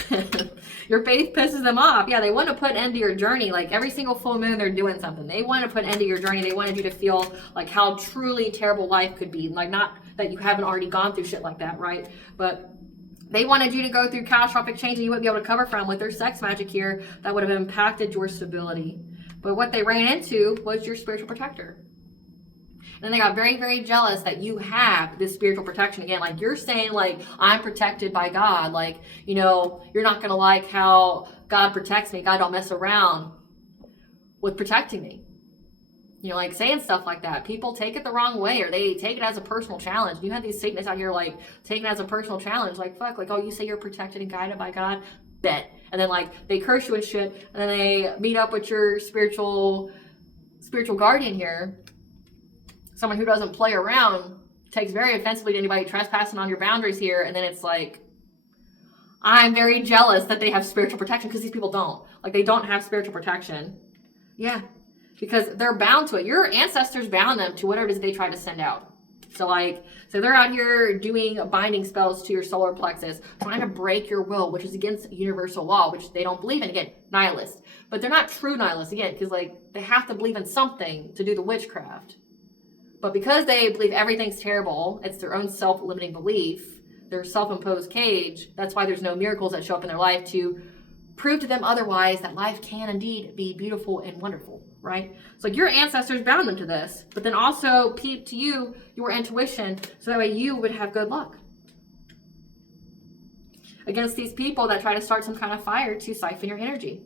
your faith pisses them off. Yeah, they want to put an end to your journey. Like, every single full moon, they're doing something. They want to put an end to your journey. They wanted you to feel like how truly terrible life could be. Like, not that you haven't already gone through shit like that, right? But they wanted you to go through catastrophic change and you wouldn't be able to cover from with their sex magic here that would have impacted your stability. But what they ran into was your spiritual protector. And they got very, very jealous that you have this spiritual protection. Again, like, you're saying, like, I'm protected by God. Like, you know, you're not going to like how God protects me. God don't mess around with protecting me. You know, like, saying stuff like that. People take it the wrong way, or they take it as a personal challenge. You have these Satanists out here, like, taking it as a personal challenge. Like, fuck, like, oh, you say you're protected and guided by God? Bet. And then, like, they curse you and shit. And then they meet up with your spiritual guardian here. Someone who doesn't play around, takes very offensively to anybody trespassing on your boundaries here. And then it's like, I'm very jealous that they have spiritual protection, because these people don't. Like, they don't have spiritual protection. Yeah, because they're bound to it. Your ancestors bound them to whatever it is they try to send out. So they're out here doing binding spells to your solar plexus, trying to break your will, which is against universal law, which they don't believe in. Again, nihilists. But they're not true nihilists, again, because, like, they have to believe in something to do the witchcraft. But because they believe everything's terrible, it's their own self-limiting belief, their self-imposed cage, that's why there's no miracles that show up in their life to prove to them otherwise that life can indeed be beautiful and wonderful, right? So, like, your ancestors bound them to this, but then also peep to you your intuition so that way you would have good luck against these people that try to start some kind of fire to siphon your energy.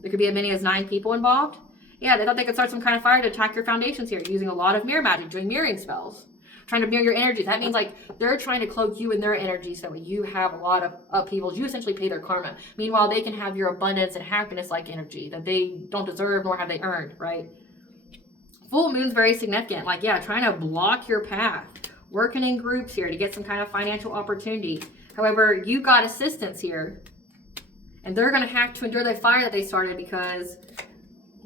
There could be as many as 9 people involved. Yeah, they thought they could start some kind of fire to attack your foundations here, using a lot of mirror magic, doing mirroring spells, trying to mirror your energy. That means, like, they're trying to cloak you in their energy so that you have a lot of upheavals. You essentially pay their karma. Meanwhile, they can have your abundance and happiness-like energy that they don't deserve nor have they earned, right? Full moon's very significant. Like, yeah, trying to block your path, working in groups here to get some kind of financial opportunity. However, you got assistance here, and they're going to have to endure the fire that they started because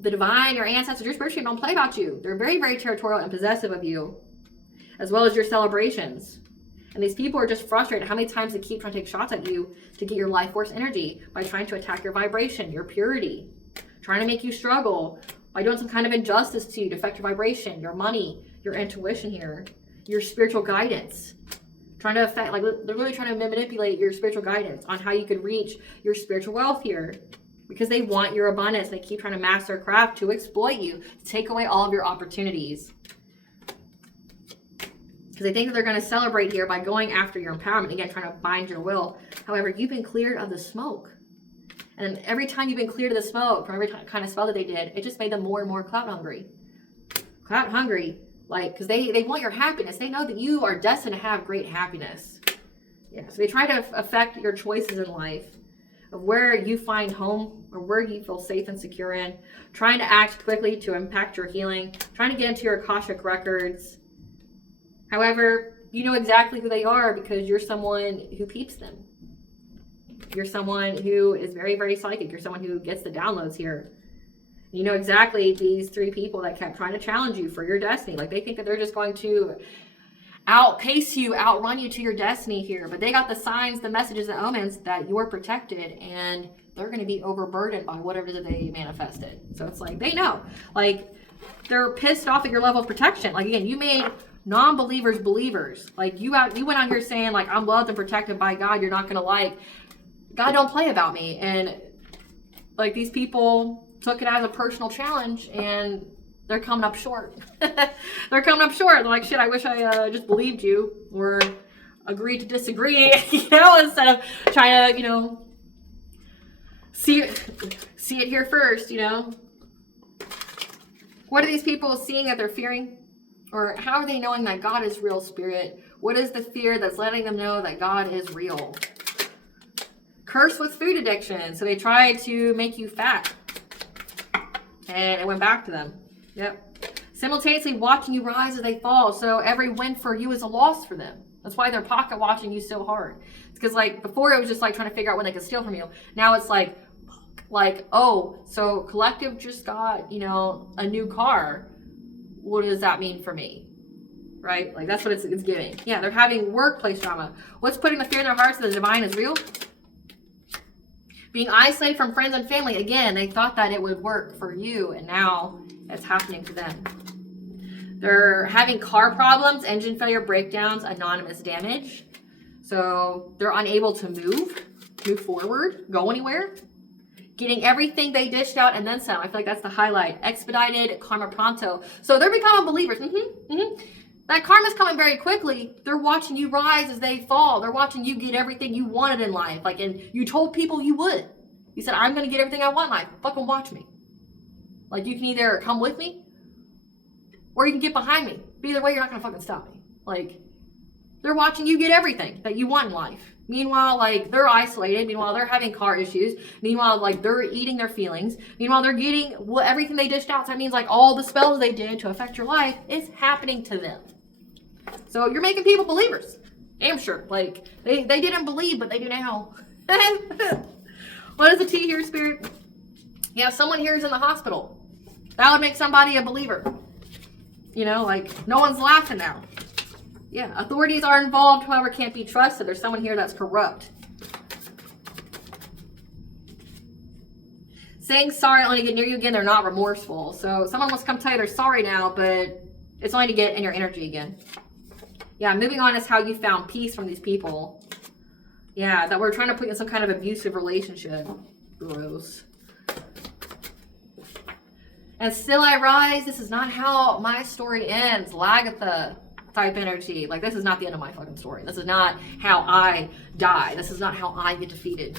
the divine, your ancestors, your spiritual don't play about you. They're very, very territorial and possessive of you, as well as your celebrations. And these people are just frustrated how many times they keep trying to take shots at you to get your life force energy by trying to attack your vibration, your purity, trying to make you struggle by doing some kind of injustice to you to affect your vibration, your money, your intuition here, your spiritual guidance. Trying to affect, like, they're really trying to manipulate your spiritual guidance on how you could reach your spiritual wealth here. Because they want your abundance. They keep trying to master their craft to exploit you, to take away all of your opportunities. because they think that they're going to celebrate here by going after your empowerment, again, trying to bind your will. However, you've been cleared of the smoke. And every time you've been cleared of the smoke from every kind of spell that they did, it just made them more and more clout hungry. Clout hungry, like, because they want your happiness. They know that you are destined to have great happiness. Yeah, so they try to affect your choices in life, of where you find home or where you feel safe and secure in, trying to act quickly to impact your healing, trying to get into your Akashic records. However, you know exactly who they are because you're someone who peeps them. You're someone who is very, very psychic. You're someone who gets the downloads here. You know exactly these three people that kept trying to challenge you for your destiny. Like, they think that they're just going to outpace you, outrun you to your destiny here. But they got the signs, the messages, the omens that you're protected, and they're going to be overburdened by whatever it is that they manifested. So it's like, they know. Like, they're pissed off at your level of protection. Like, again, you made non-believers believers. Like, you went out here saying, like, I'm loved and protected by God. You're not going to like, God don't play about me. And like, these people took it as a personal challenge, and they're coming up short. They're coming up short. They're like, shit, I wish I just believed you or agreed to disagree, you know, instead of trying to, you know, see it here first, you know. What are these people seeing that they're fearing? Or how are they knowing that God is real, spirit? What is the fear that's letting them know that God is real? Cursed with food addiction. So they tried to make you fat, and it went back to them. Yep. Simultaneously watching you rise as they fall. So every win for you is a loss for them. That's why they're pocket watching you so hard. It's because, like, before it was just like trying to figure out when they could steal from you. Now it's like, oh, so Collective just got, you know, a new car. What does that mean for me? Right? Like, that's what it's giving. Yeah, they're having workplace drama. What's putting the fear in their hearts that the divine is real? Being isolated from friends and family. Again, they thought that it would work for you, and now it's happening to them. They're having car problems, engine failure, breakdowns, anonymous damage. So they're unable to move forward, go anywhere. Getting everything they dished out and then some. I feel like that's the highlight. Expedited karma pronto. So they're becoming believers. That karma's coming very quickly. They're watching you rise as they fall. They're watching you get everything you wanted in life. Like, and you told people you would. You said, I'm going to get everything I want in life. Fucking watch me. Like, you can either come with me or you can get behind me. But either way, you're not going to fucking stop me. Like, they're watching you get everything that you want in life. Meanwhile, like, they're isolated. Meanwhile, they're having car issues. Meanwhile, like, they're eating their feelings. Meanwhile, they're getting everything they dished out. So that means, like, all the spells they did to affect your life is happening to them. So you're making people believers. Damn sure. Like, they didn't believe, but they do now. What is the T here, spirit? Yeah, someone here is in the hospital. That would make somebody a believer. You know, like, no one's laughing now. Yeah, authorities are involved, however, can't be trusted. There's someone here that's corrupt. Saying sorry only to get near you again, they're not remorseful. So someone wants to come tell you they're sorry now, but it's only to get in your energy again. Yeah, moving on is how you found peace from these people. Yeah, that we're trying to put you in some kind of abusive relationship. Gross. And still I rise. This is not how my story ends. Lagatha type energy. Like, this is not the end of my fucking story. This is not how I die. This is not how I get defeated.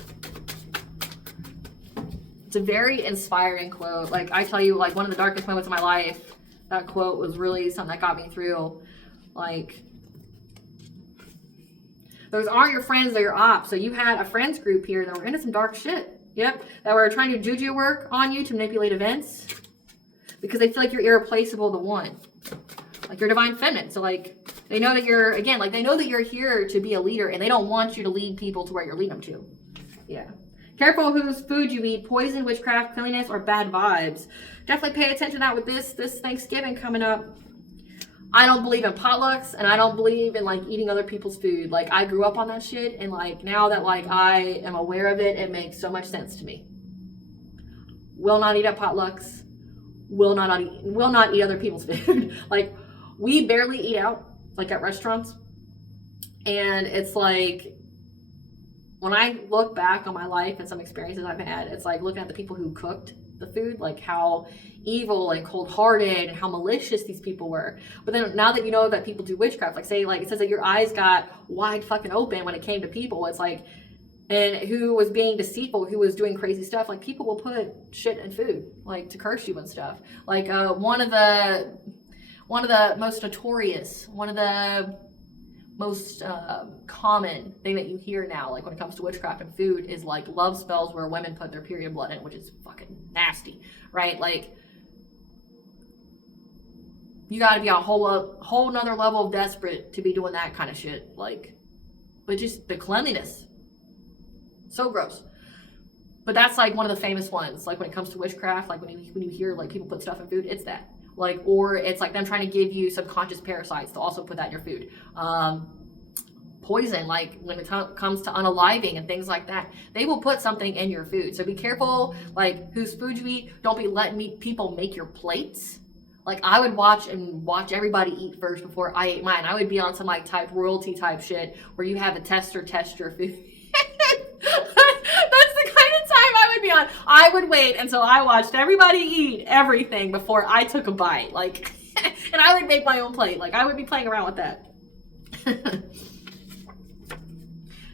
It's a very inspiring quote. Like, I tell you, like, one of the darkest moments of my life, that quote was really something that got me through. Like, those aren't your friends, they're your ops. So you had a friends group here that were into some dark shit. Yep. That were trying to do juju work on you to manipulate events. Because they feel like you're irreplaceable to one. Like, you're divine feminine. So, like, they know that you're, again, like, they know that you're here to be a leader, and they don't want you to lead people to where you're leading them to. Yeah. Careful whose food you eat. Poison, witchcraft, cleanliness, or bad vibes. Definitely pay attention to that with this Thanksgiving coming up. I don't believe in potlucks, and I don't believe in, like, eating other people's food. Like, I grew up on that shit, and, like, now that, like, I am aware of it, it makes so much sense to me. Will not eat at potlucks. Will not eat other people's food. Like, we barely eat out, like, at restaurants. And it's like, when I look back on my life and some experiences I've had, it's like looking at the people who cooked the food, like how evil and cold-hearted and how malicious these people were. But then now that you know that people do witchcraft, like say, like it says that your eyes got wide fucking open when it came to people. It's like, and who was being deceitful, who was doing crazy stuff. Like people will put shit in food, like to curse you and stuff. Like one of the most notorious, one of the most common thing that you hear now, like when it comes to witchcraft and food, is like love spells where women put their period blood in, which is fucking nasty, right? Like you got to be a whole nother level of desperate to be doing that kind of shit. Like, but just the cleanliness, so gross. But that's like one of the famous ones. Like when it comes to witchcraft, like when you hear like people put stuff in food, it's that. Like, or it's like them trying to give you subconscious parasites to also put that in your food. Poison, like when it comes to unaliving and things like that, they will put something in your food. So be careful, like whose food you eat. Don't be letting people make your plates. Like I would watch everybody eat first before I ate mine. I would be on some like type royalty type shit where you have a tester test your food. That's the kind of time I would be on. I would wait until I watched everybody eat everything before I took a bite. Like, and I would make my own plate. Like I would be playing around with that.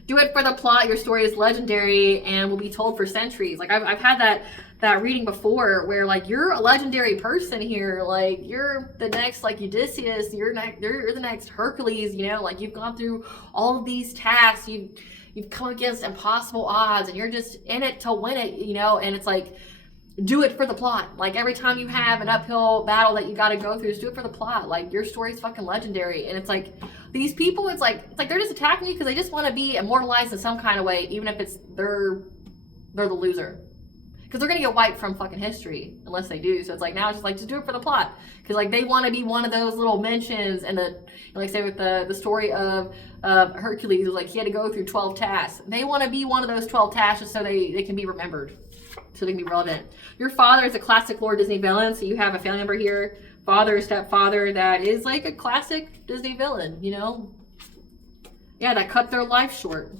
Do it for the plot. Your story is legendary and will be told for centuries. Like I've had that reading before where like you're a legendary person here. Like you're the next like Odysseus. You're the next Hercules. You know, like you've gone through all of these tasks. You've come against impossible odds and you're just in it to win it, you know, and it's like, do it for the plot. Like every time you have an uphill battle that you got to go through, just do it for the plot. Like your story's fucking legendary. And it's like, these people, it's like they're just attacking you because they just want to be immortalized in some kind of way, even if it's they're the loser. Because they're going to get wiped from fucking history unless they do. So it's like, now it's just like, just do it for the plot. Because like they want to be one of those little mentions. And like say with the story of Hercules, it was like he had to go through 12 tasks. They want to be one of those 12 tasks just so they can be remembered. So they can be relevant. Your father is a classic lore Disney villain. So you have a family member here, father, stepfather, that is like a classic Disney villain, you know? Yeah, that cut their life short.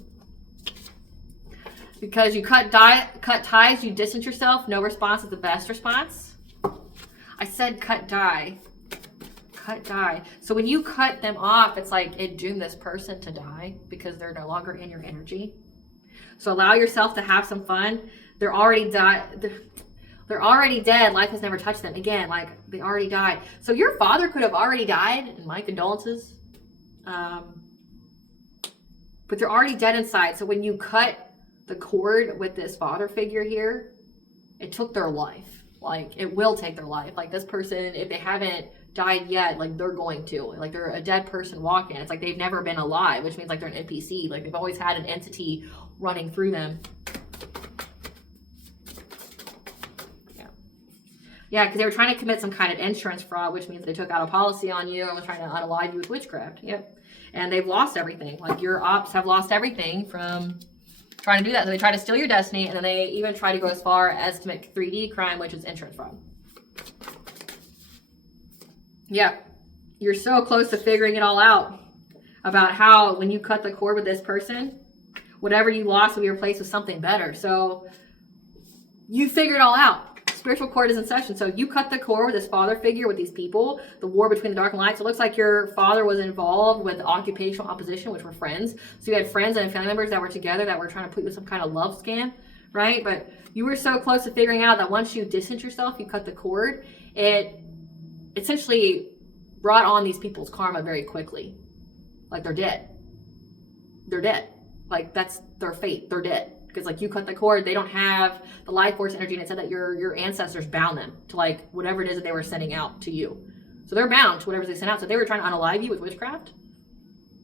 Because you cut ties, you distance yourself. No response is the best response. I said cut die. Cut die. So when you cut them off, it's like it doomed this person to die because they're no longer in your energy. So allow yourself to have some fun. They're already They're already dead. Life has never touched them. Again, like they already died. So your father could have already died, and my condolences. But they're already dead inside. So when you cut the cord with this father figure here, it took their life. Like it will take their life. Like this person, if they haven't died yet, like they're going to. Like they're a dead person walking. It's like they've never been alive, which means like they're an NPC. Like they've always had an entity running through them. Yeah, because they were trying to commit some kind of insurance fraud, which means they took out a policy on you and was trying to unalive you with witchcraft. Yep. And they've lost everything. Like your ops have lost everything from trying to do that. So they try to steal your destiny, and then they even try to go as far as to commit 3D crime, which is insurance fraud. Yeah. You're so close to figuring it all out about how when you cut the cord with this person, whatever you lost will be replaced with something better. So you figured it all out. Spiritual cord is in session. So you cut the cord with this father figure, with these people, the war between the dark and light. So it looks like your father was involved with occupational opposition, which were friends. So you had friends and family members that were together that were trying to put you in some kind of love scam, right? But you were so close to figuring out that once you distance yourself, you cut the cord, it essentially brought on these people's karma very quickly. Like they're dead. They're dead. Like that's their fate. They're dead. Because like you cut the cord, they don't have the life force energy, and it said that your ancestors bound them to like whatever it is that they were sending out to you. So they're bound to whatever they sent out. So if they were trying to unalive you with witchcraft,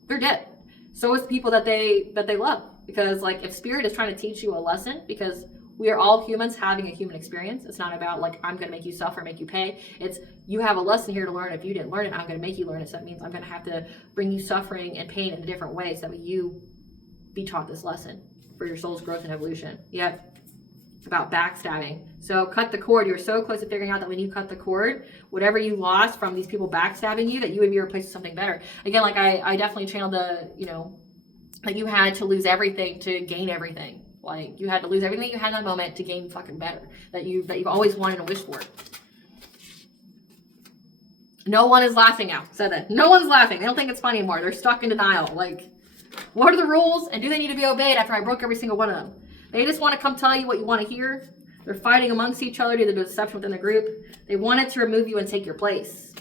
they're dead. So is the people that they love. Because like if spirit is trying to teach you a lesson, because we are all humans having a human experience. It's not about like I'm gonna make you suffer, make you pay. It's you have a lesson here to learn. If you didn't learn it, I'm gonna make you learn it. So that means I'm gonna have to bring you suffering and pain in a different way so that you be taught this lesson for your soul's growth and evolution. Yep. About backstabbing. So cut the cord. You're so close to figuring out that when you cut the cord, whatever you lost from these people backstabbing you, that you would be replaced with something better. Again, like I definitely channeled the, you know, that you had to lose everything to gain everything. Like, you had to lose everything that you had in that moment to gain fucking better. That you've always wanted and wished for. No one is laughing now. Said that. No one's laughing. They don't think it's funny anymore. They're stuck in denial. Like, what are the rules? And do they need to be obeyed after I broke every single one of them? They just want to come tell you what you want to hear. They're fighting amongst each other due to deception within the group. They wanted to remove you and take your place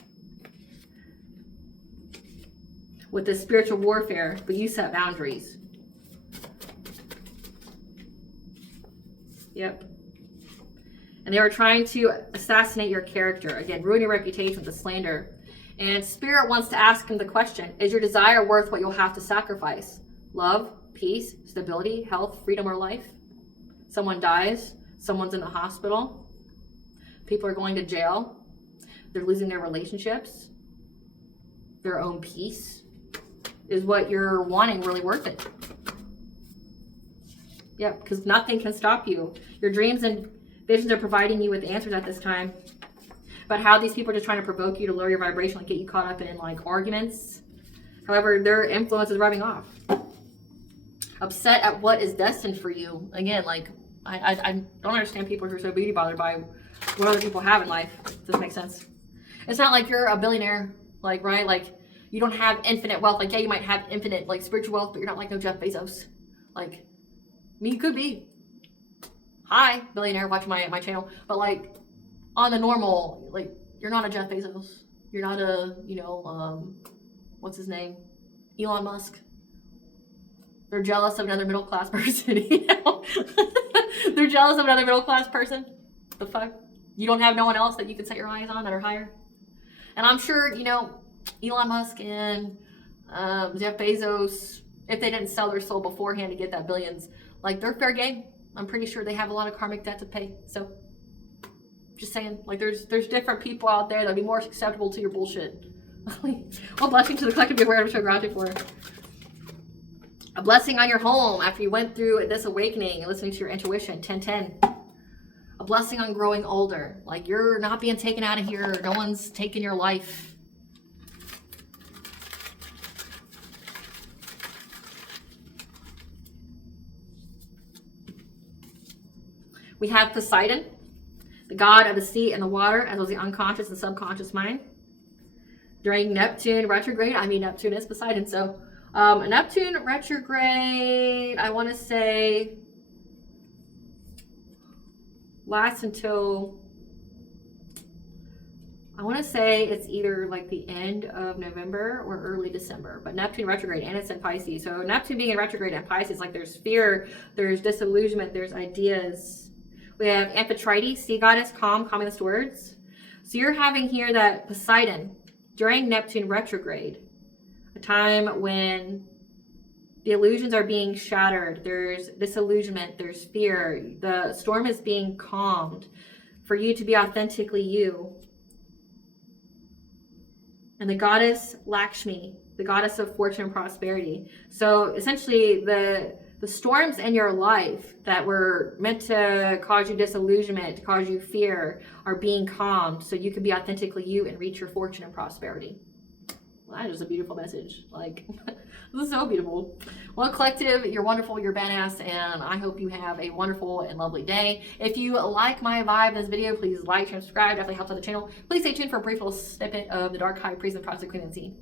with this spiritual warfare, but you set boundaries. Yep. And they were trying to assassinate your character. Again, ruin your reputation with the slander. And Spirit wants to ask him the question, is your desire worth what you'll have to sacrifice? Love, peace, stability, health, freedom, or life? Someone dies. Someone's in the hospital. People are going to jail. They're losing their relationships. Their own peace. Is what you're wanting really worth it? Yep, because nothing can stop you. Your dreams and visions are providing you with answers at this time. But how these people are just trying to provoke you to lower your vibration, like get you caught up in like arguments. However, their influence is rubbing off. Upset at what is destined for you. Again, like, I don't understand people who are so beauty bothered by what other people have in life. Does this make sense? It's not like you're a billionaire, like, right? Like, you don't have infinite wealth. Like, yeah, you might have infinite, like, spiritual wealth, but you're not like no Jeff Bezos. Like, I mean, you could be. Hi, billionaire, watch my channel. But, like, on the normal, like, you're not a Jeff Bezos. You're not a, you know, what's his name? Elon Musk. They're jealous of another middle-class person, you know? They're jealous of another middle-class person. The fuck? You don't have no one else that you can set your eyes on that are higher? And I'm sure, you know, Elon Musk and Jeff Bezos, if they didn't sell their soul beforehand to get that billions, like, they're fair game. I'm pretty sure they have a lot of karmic debt to pay. So, just saying, like, there's different people out there that'll be more acceptable to your bullshit. Well, blessing to the collective you're aware of, so gratitude for. A blessing on your home after you went through this awakening and listening to your intuition. 1010. A blessing on growing older. Like, you're not being taken out of here. No one's taking your life. We have Poseidon, the god of the sea and the water, as well as the unconscious and subconscious mind. During Neptune retrograde, I mean, Neptune is Poseidon, so Neptune retrograde, I want to say, lasts until, I want to say it's either like the end of November or early December, but Neptune retrograde, and it's in Pisces. So Neptune being in retrograde and Pisces, like, there's fear, there's disillusionment, there's ideas. We have Amphitrite, sea goddess, calm, commonest words. So you're having here that Poseidon, during Neptune retrograde, a time when the illusions are being shattered, there's disillusionment, there's fear, the storm is being calmed for you to be authentically you. And the goddess Lakshmi, the goddess of fortune and prosperity. So essentially the storms in your life that were meant to cause you disillusionment, to cause you fear, are being calmed so you can be authentically you and reach your fortune and prosperity. Well, that is a beautiful message. Like, this is so beautiful. Well, collective, you're wonderful, you're badass, and I hope you have a wonderful and lovely day. If you like my vibe in this video, please like, share, and subscribe. Definitely helps out the channel. Please stay tuned for a brief little snippet of the Dark High Priest and Prostitute Queen and Scene.